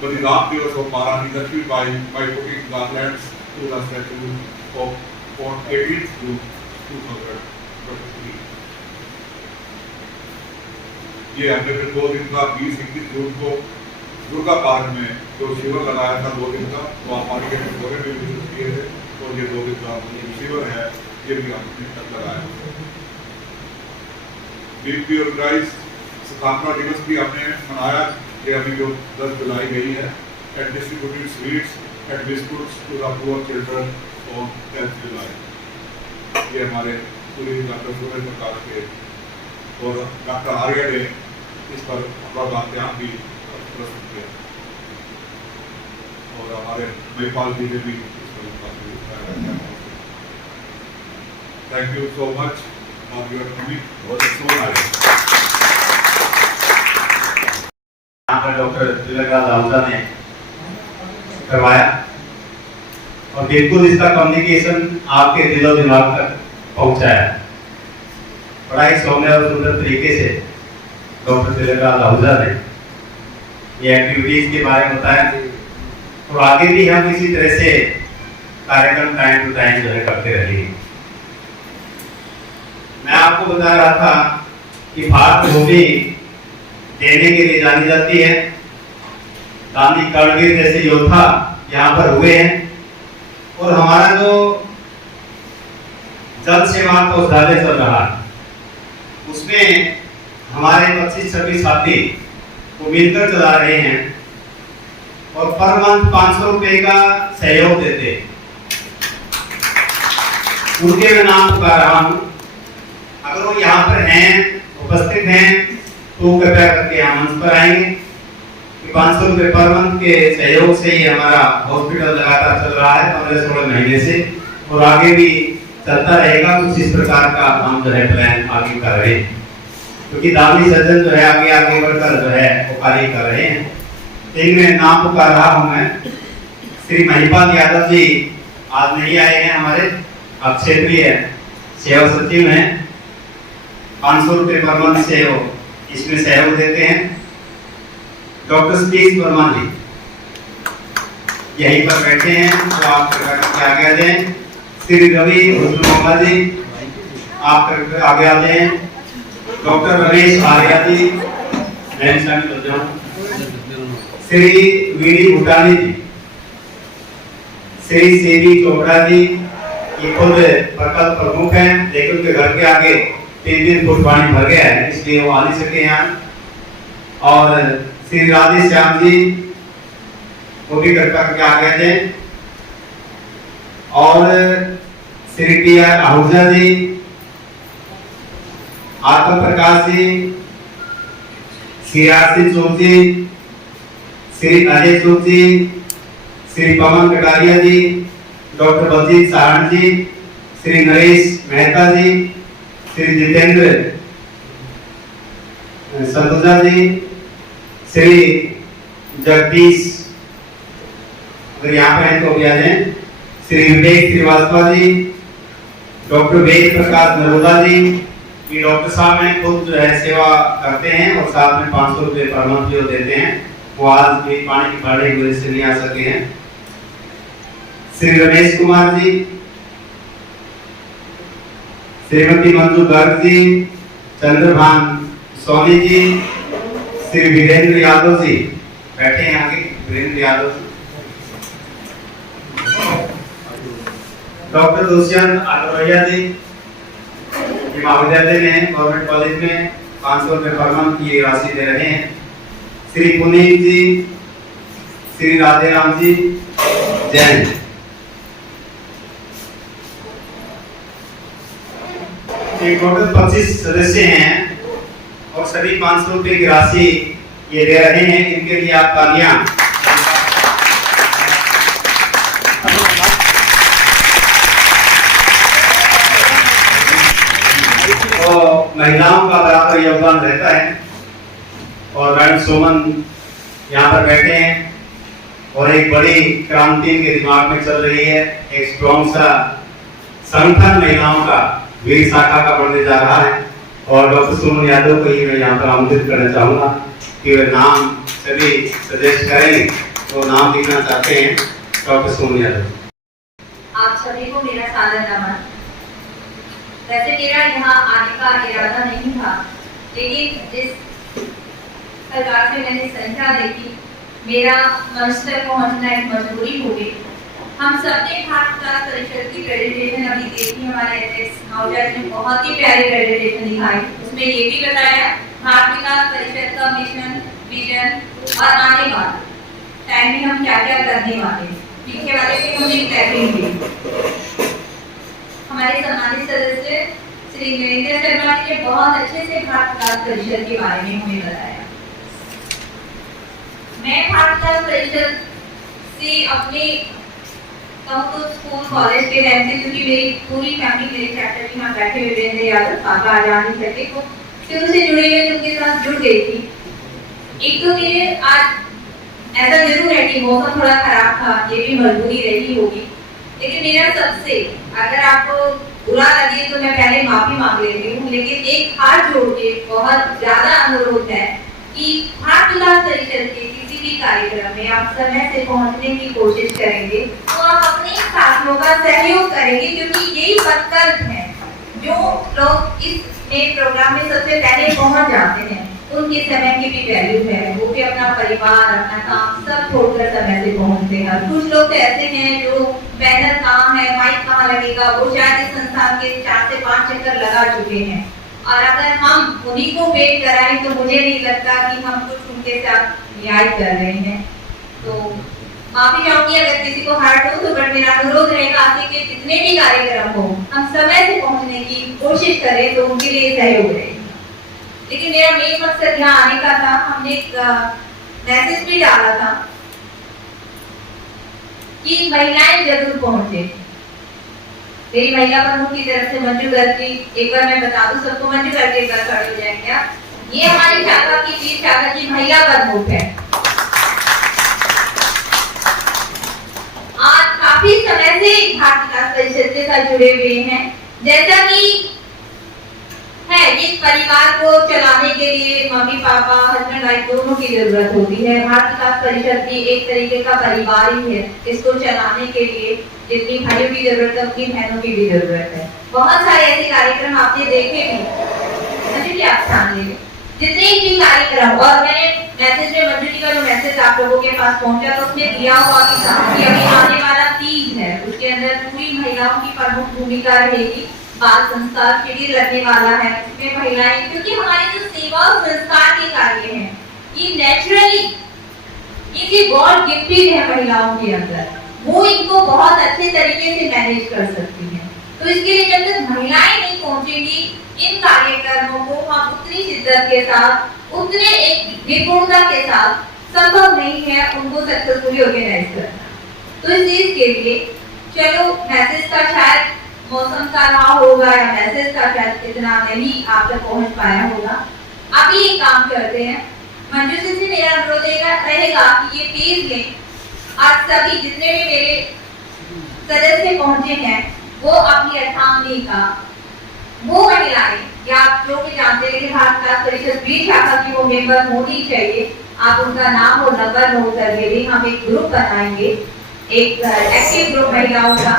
Balidan Divas of Parani Lakshmi by putting garlands to the statue of on 18th June 2023. ये हमने फिर 2 दिन का 20-21 जून को Durga park में जो शिविर लगाया था 2 दिन का, तो हमारे के में भी विजिट किए थे। और ये 2 दिन का शिविर है, ये भी हमने तक लगाया। बीबीपी ऑर्गेनाइज स्थापना दिवस भी हमने मनाया, ये अभी जो 10 जुलाई गई है, and distributed sweets and biscuits to the poor children on 10th July. ये हमारे पूरी डॉक्टर सूर्य प्रकाश के और डॉक्टर आर्या ने इस पर अपना ध्यान भी प्रस्तुत किया, और हमारे महिपाल जी ने भी इस पर thank you so much for your coming. यहाँ पर डॉक्टर तिलकराज आहूजा ने करवाया, और बिल्कुल इसका कम्युनिकेशन आपके दिलो दिमाग तक पहुंचाया। बड़ा ही सौम्य और सुंदर तरीके से डॉक्टर तिलकराज आहूजा ने ये एक्टिविटीज के बारे में बताया, और आगे भी हम इसी तरह से कार्यक्रम टाइम टू टाइम जो है करते रहेंगे। मैं आपको बता रहा था कि भारत भूमि देने के लिए जानी जाती है। गांधी करगिल जैसे योद्धा यहाँ पर हुए हैं, और हमारा जो जल सेवा औषधालय चल रहा है उसमें हमारे 25-26 साथी वो मिलकर चला रहे हैं, और पर मंथ 500 रुपए का सहयोग देते हैं। उनके मैं नाम पुकार रहा हूँ, अगर वो यहाँ पर हैं, उपस्थित हैं, तो कृपया करके यहाँ मंच पर आएंगे कि 500 रुपए पर मंथ के सहयोग से ही हमारा हॉस्पिटल लगातार चल रहा है 15-16 महीने से, और आगे भी चलता रहेगा। कुछ इस प्रकार का हम जो है प्लान आगे कर रहे हैं, क्योंकि दानी सज्जन जो है आगे बढ़कर जो है वो कार्य कर रहे हैं। इनमें नाम पुकार रहा हूं मैं। श्री महिपाल यादव जी आज नहीं आए हैं हमारे, अब क्षेत्रीय सेवा सचिव हैं। 500 रुपये पर मंथ से वो इसमें सहयोग देते हैं। डॉक्टर सतीश वर्मा जी यहीं पर बैठे हैं, तो आप कृपया आगे आ जाएं। श्री रवि मोहम्मद जी आप कृपया आगे आ जाएं। डॉक्टर रमेश आर्या जी, मैं शामिल हो जाऊं। श्री वीडी भूटानी जी, श्री सेवी चोपड़ा जी, ये खुद प्रकल्प प्रमुख हैं, लेकिन उनके घर के आगे 3 फुट पानी भर गया है, इसलिए वो आ नहीं सके यहाँ। और श्री राधे श्याम जी, वो भी कृपया करके आगे आ जाए। और श्री टी आर आहूजा जी, आत्म प्रकाश जी, श्री आरसी चौक जी, श्री अजय चौक जी, श्री पवन कटारिया जी, डॉक्टर बलजीत साहन जी, श्री नरेश मेहता जी, श्री जितेंद्र संतोजा जी, श्री जगदीश अगर यहाँ पे हैं तो भी आ जाएं। श्री विवेक श्रीवास्तव जी, डॉक्टर वेद प्रकाश नरोदा जी, ये डॉक्टर साहब हैं, खुद जो है सेवा करते हैं और साथ में 500 रुपये पर मंथ जो देते हैं। वो आज भी पानी की भाड़े की वजह से नहीं आ सके हैं। श्री रमेश कुमार जी, श्रीमती मंजू गर्ग जी, चंद्रभान सोनी जी, श्री वीरेंद्र यादव जी बैठे हैं आगे, वीरेंद्र यादव जी, डॉक्टर दुष्यंत आलोया जी, ये महाविद्यालय में गवर्नमेंट कॉलेज में 500 रुपये पर मंथ की राशि दे रहे हैं। श्री पुनीत जी, श्री राधे राम जी, जैन। टोटल 25 सदस्य हैं और सभी 500 रुपये की राशि ये दे रहे हैं। इनके लिए आप तालियां। तो महिलाओं का बराबर योगदान रहता है और मैडम सुमन यहाँ पर बैठे हैं और एक बड़ी क्रांति इनके दिमाग में चल रही है। एक स्ट्रॉन्ग सा संगठन महिलाओं का वीर शाखा का बनने जा रहा है और डॉक्टर सुमन यादव को ही मैं यहाँ पर आमंत्रित करना चाहूँगा कि वे नाम सभी सजेस्ट करेंगे, तो नाम लिखना चाहते हैं डॉक्टर सुमन यादव। आप सभी को मेरा सादर नमन। वैसे मेरा यहाँ आने का इरादा नहीं था, लेकिन जिस प्रकार से मैंने संख्या देखी, मेरा मंच तक पहुँचना एक मजबूरी हो गई। हम सबने भारत विकास परिषद की प्रेजेंटेशन अभी देखी, हमारे अध्यक्ष महोदय ने बहुत ही प्यारी प्रेजेंटेशन दिखाई। उसमें ये भी बताया भारत विकास परिषद का मिशन, विजन और आने वाले टाइम में हम क्या क्या करने वाले हैं। पीछे वाले पे हमने ट्रैकिंग दी। हमारे सम्मानित सदस्य श्री नरेंद्र शर्मा जी ने बहुत अच्छे से भारत विकास परिषद के बारे में हमें बताया। मैं भारत विकास परिषद से अपने कहूँ तो स्कूल कॉलेज के टाइम से, क्योंकि मेरी पूरी फैमिली मेरे चैप्टर में यहाँ बैठे हुए वीरेंद्र यादव पापा आ जा नहीं सके, तो शुरू से जुड़े हुए उनके साथ जुड़ गई थी। एक तो मेरे आज ऐसा जरूर है कि मौसम थोड़ा खराब था, ये भी मजबूरी रही होगी, लेकिन मेरा सबसे अगर आपको बुरा लगे तो मैं पहले माफी मांग लेती हूँ, लेकिन एक हाथ जोड़ के बहुत ज्यादा अनुरोध है कि भारत विकास परिषद के किसी भी कार्यक्रम में आप समय से पहुंचने की कोशिश करेंगे तो आप अपने साथियों का सहयोग करेंगे, क्योंकि यही संकल्प है। जो लोग इस प्रोग्राम में सबसे पहले पहुंच जाते हैं उनके समय की भी वैल्यू है, वो भी अपना परिवार अपना काम सब छोड़कर समय से पहुंचते हैं। कुछ लोग ऐसे हैं जो बैनर कहाँ है, माइक कहाँ लगेगा, वो शायद इस संस्थान के 4 से 5 चक्कर लगा चुके हैं, और अगर हम उन्हीं को वेट कराएं तो मुझे नहीं लगता कि हम कुछ उनके साथ न्याय कर रहे हैं। तो माफी चाहूंगी अगर किसी को हर्ट हो, तो बट मेरा अनुरोध रहेगा आगे के जितने भी कार्यक्रम हो हम समय से पहुंचने की कोशिश करें तो उनके लिए सहयोग रहेगा। लेकिन मेरा मेन मकसद यहाँ आने का था, हमने एक मैसेज भी डाला था कि महिलाएं जरूर पहुंचे। मेरी महिला प्रमुख की तरफ से मंजू गर्ग जी, एक बार मैं बता दूं सबको, मंजू गर्ग एक बार खड़े हो जाएंगे आप। ये हमारी शाखा की वीर शाखा की महिला प्रमुख है। कैसे भारत विकास परिषद के साथ जुड़े हुए हैं। जैसा कि है, इस परिवार को चलाने के लिए मम्मी पापा हस्बैंड वाइफ दोनों की जरूरत होती है। भारत विकास परिषद भी एक तरीके का परिवार ही है। इसको चलाने के लिए जितनी भाइयों की जरूरत है उतनी बहनों की भी जरूरत है। बहुत सारे ऐसे कार्यक्रम आपने देखे भी, मुझे क्या स्थान ले जितने भी कार्यक्रम, और मैंने मैसेज में मंजू जी का जो मैसेज आप लोगों के पास पहुंचा तो उसमें दिया हुआ कि अभी आने वाला तीज है, उसके अंदर पूरी महिलाओं की प्रमुख भूमिका रहेगी। बाल संस्कार शिविर लगने वाला है, उसमें महिलाएं, क्योंकि हमारे जो सेवा और संस्कार के कार्य हैं ये नेचुरली ये गॉड गिफ्टेड है महिलाओं के अंदर, वो इनको बहुत अच्छे तरीके से मैनेज कर सकती हैं। तो इसके लिए जब तक महिलाएं नहीं पहुंचेंगी इन कार्यक्रमों को हम उतनी शिद्दत के साथ, उतने एक निपुणता के साथ संभव नहीं है उनको सक्सेसफुली ऑर्गेनाइज करना। तो इस चीज के लिए चलो मैसेज का शायद मौसम का रहा होगा या मैसेज का शायद इतना नहीं आप तक पहुंच पाया होगा। अभी एक काम करते हैं, मंजू से मेरा अनुरोध रहेगा कि ये पेज में आज सभी जितने भी मेरे सदस्य पहुंचे हैं वो अपनी अर्थांगी का वो महिलाएं या आप जो भी जानते हैं कि भारत विकास परिषद 20 शाखा की वो मेंबर होनी चाहिए, आप उनका नाम और नंबर नोट करके दें। हम एक ग्रुप बनाएंगे, एक एक्टिव ग्रुप महिलाओं का।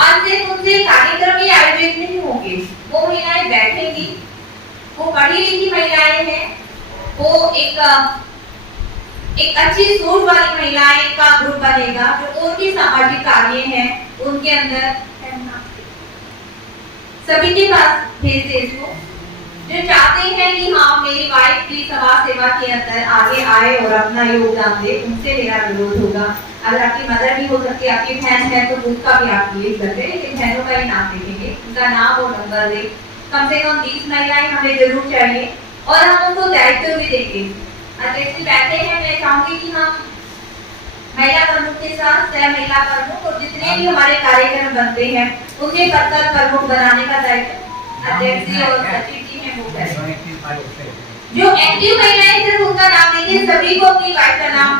आज से उनसे कार्यक्रम ही आयोजित नहीं होंगे, वो महिलाएं बैठेंगी, वो पढ़ी लिखी महिलाएं हैं, वो एक अच्छी सोच वाली महिलाएं का ग्रुप बनेगा जो और भी सामाजिक कार्य हैं उनके अंदर सभी के पास भेजते इसको, जो चाहते हैं कि हाँ मेरी वाइफ भी समाज सेवा के अंदर आगे आए और अपना योगदान दे, उनसे मेरा अनुरोध होगा। अगर आपकी मदर भी हो सकती है, आपकी बहन है तो उसका भी आप लिख सकते हैं, लेकिन बहनों का ही नाम लिखेंगे, उनका नाम और नंबर दे। कम से कम 20 महिलाएं हमें जरूर चाहिए और हम उनको दायित्व भी देंगे। अध्यक्ष बैठे हैं, मैं चाहूंगी कि हम महिला प्रमुख के साथ सह महिला प्रमुख और जितने भी हमारे कार्यक्रम बनते हैं उनके पद प्रमुख बनाने का दायित्व अध्यक्ष जी और सचिव जी हैं वो करेंगे। जो एक्टिव महिलाएं सिर्फ उनका नाम लेंगे, सभी को अपनी वाइफ का नाम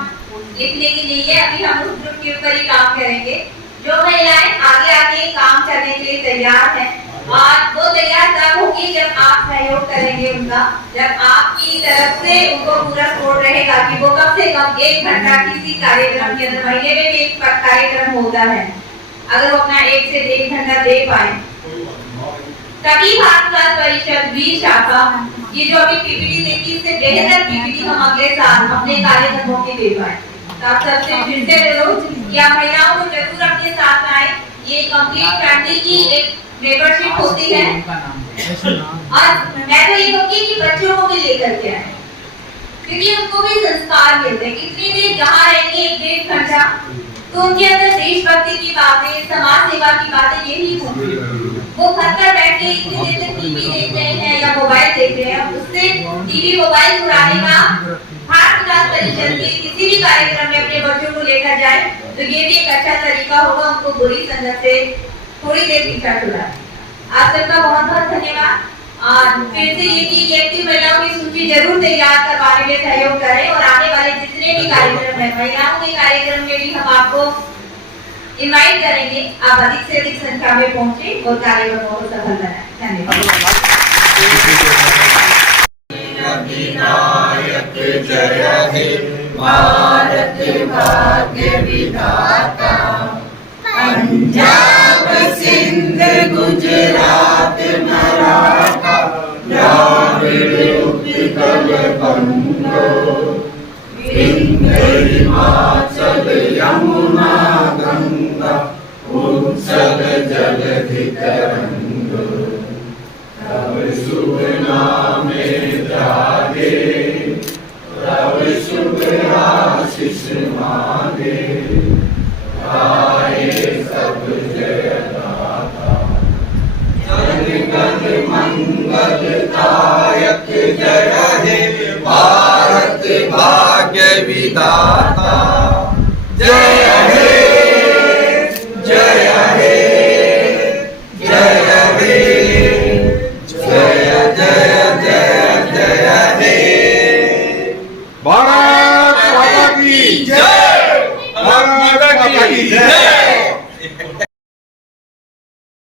लिखने की नहीं है। अभी हम उस ग्रुप के ऊपर ही काम करेंगे। जो महिलाएं आगे आके काम करने के लिए तैयार हैं और वो तैयार तब होगी जब आप सहयोग करेंगे उनका, जब आपकी तरफ से उनको पूरा सपोर्ट रहेगा कि वो कम से कम 1 घंटा किसी कार्यक्रम के अंदर, महीने में भी एक कार्यक्रम होता है, अगर वो अपना 1 से 1.5 घंटा दे पाए तभी भारत विकास परिषद 20 शाखा ये जो अभी पीपीटी देखी इससे बेहतर पीपीटी हम अगले साल अपने कार्यक्रमों की दे पाए। तो आप सबसे फिर से अनुरोध या महिलाओं को जरूर अपने साथ आए। ये कंप्लीट फैमिली की एक मेंबरशिप होती है और मैं तो ये कहूँगी कि बच्चों को भी लेकर के आए, क्योंकि उनको भी संस्कार मिलते हैं। कितनी देर जहाँ रहेंगे 1-1.5 घंटा तो उनके अंदर देशभक्ति की बातें, समाज सेवा की बातें यही होंगी। वो घर पर बैठ के इतनी देर तक टीवी देख रहे हैं या मोबाइल देख रहे हैं, उससे टीवी मोबाइल छुड़ाने का भारत विकास परिषद के किसी भी कार्यक्रम में अपने बच्चों को लेकर जाए तो ये भी एक अच्छा तरीका होगा उनको बुरी संगत से थोड़ी देर पीछा छुड़ाने। आप सबका बहुत बहुत धन्यवाद। फिर से ये कि एक्टिव महिलाओं की सूची जरूर तैयार करवाने में सहयोग करें और आने वाले जितने भी कार्यक्रम है महिलाओं के कार्यक्रम में भी हम आपको इनवाइट करेंगे। आप अधिक से अधिक संख्या में पहुंचे और कार्यक्रमों को सफल बनाएं। धन्यवाद। विनायक जय हे भारत भाग्य विधाता, पंजाब सिंध गुजरात मराठा द्राविड़ उत्कल बंगो, विंध्य हिमाचल यमुना गंगा उत्सल जलधि तरंगो, तब शुभ नामे जागे, तब शुभ आशीष मांगे, गाए सब जयदाता, जन गण मंगल दायक जय हे भारत भाग्य विधाता, जय हे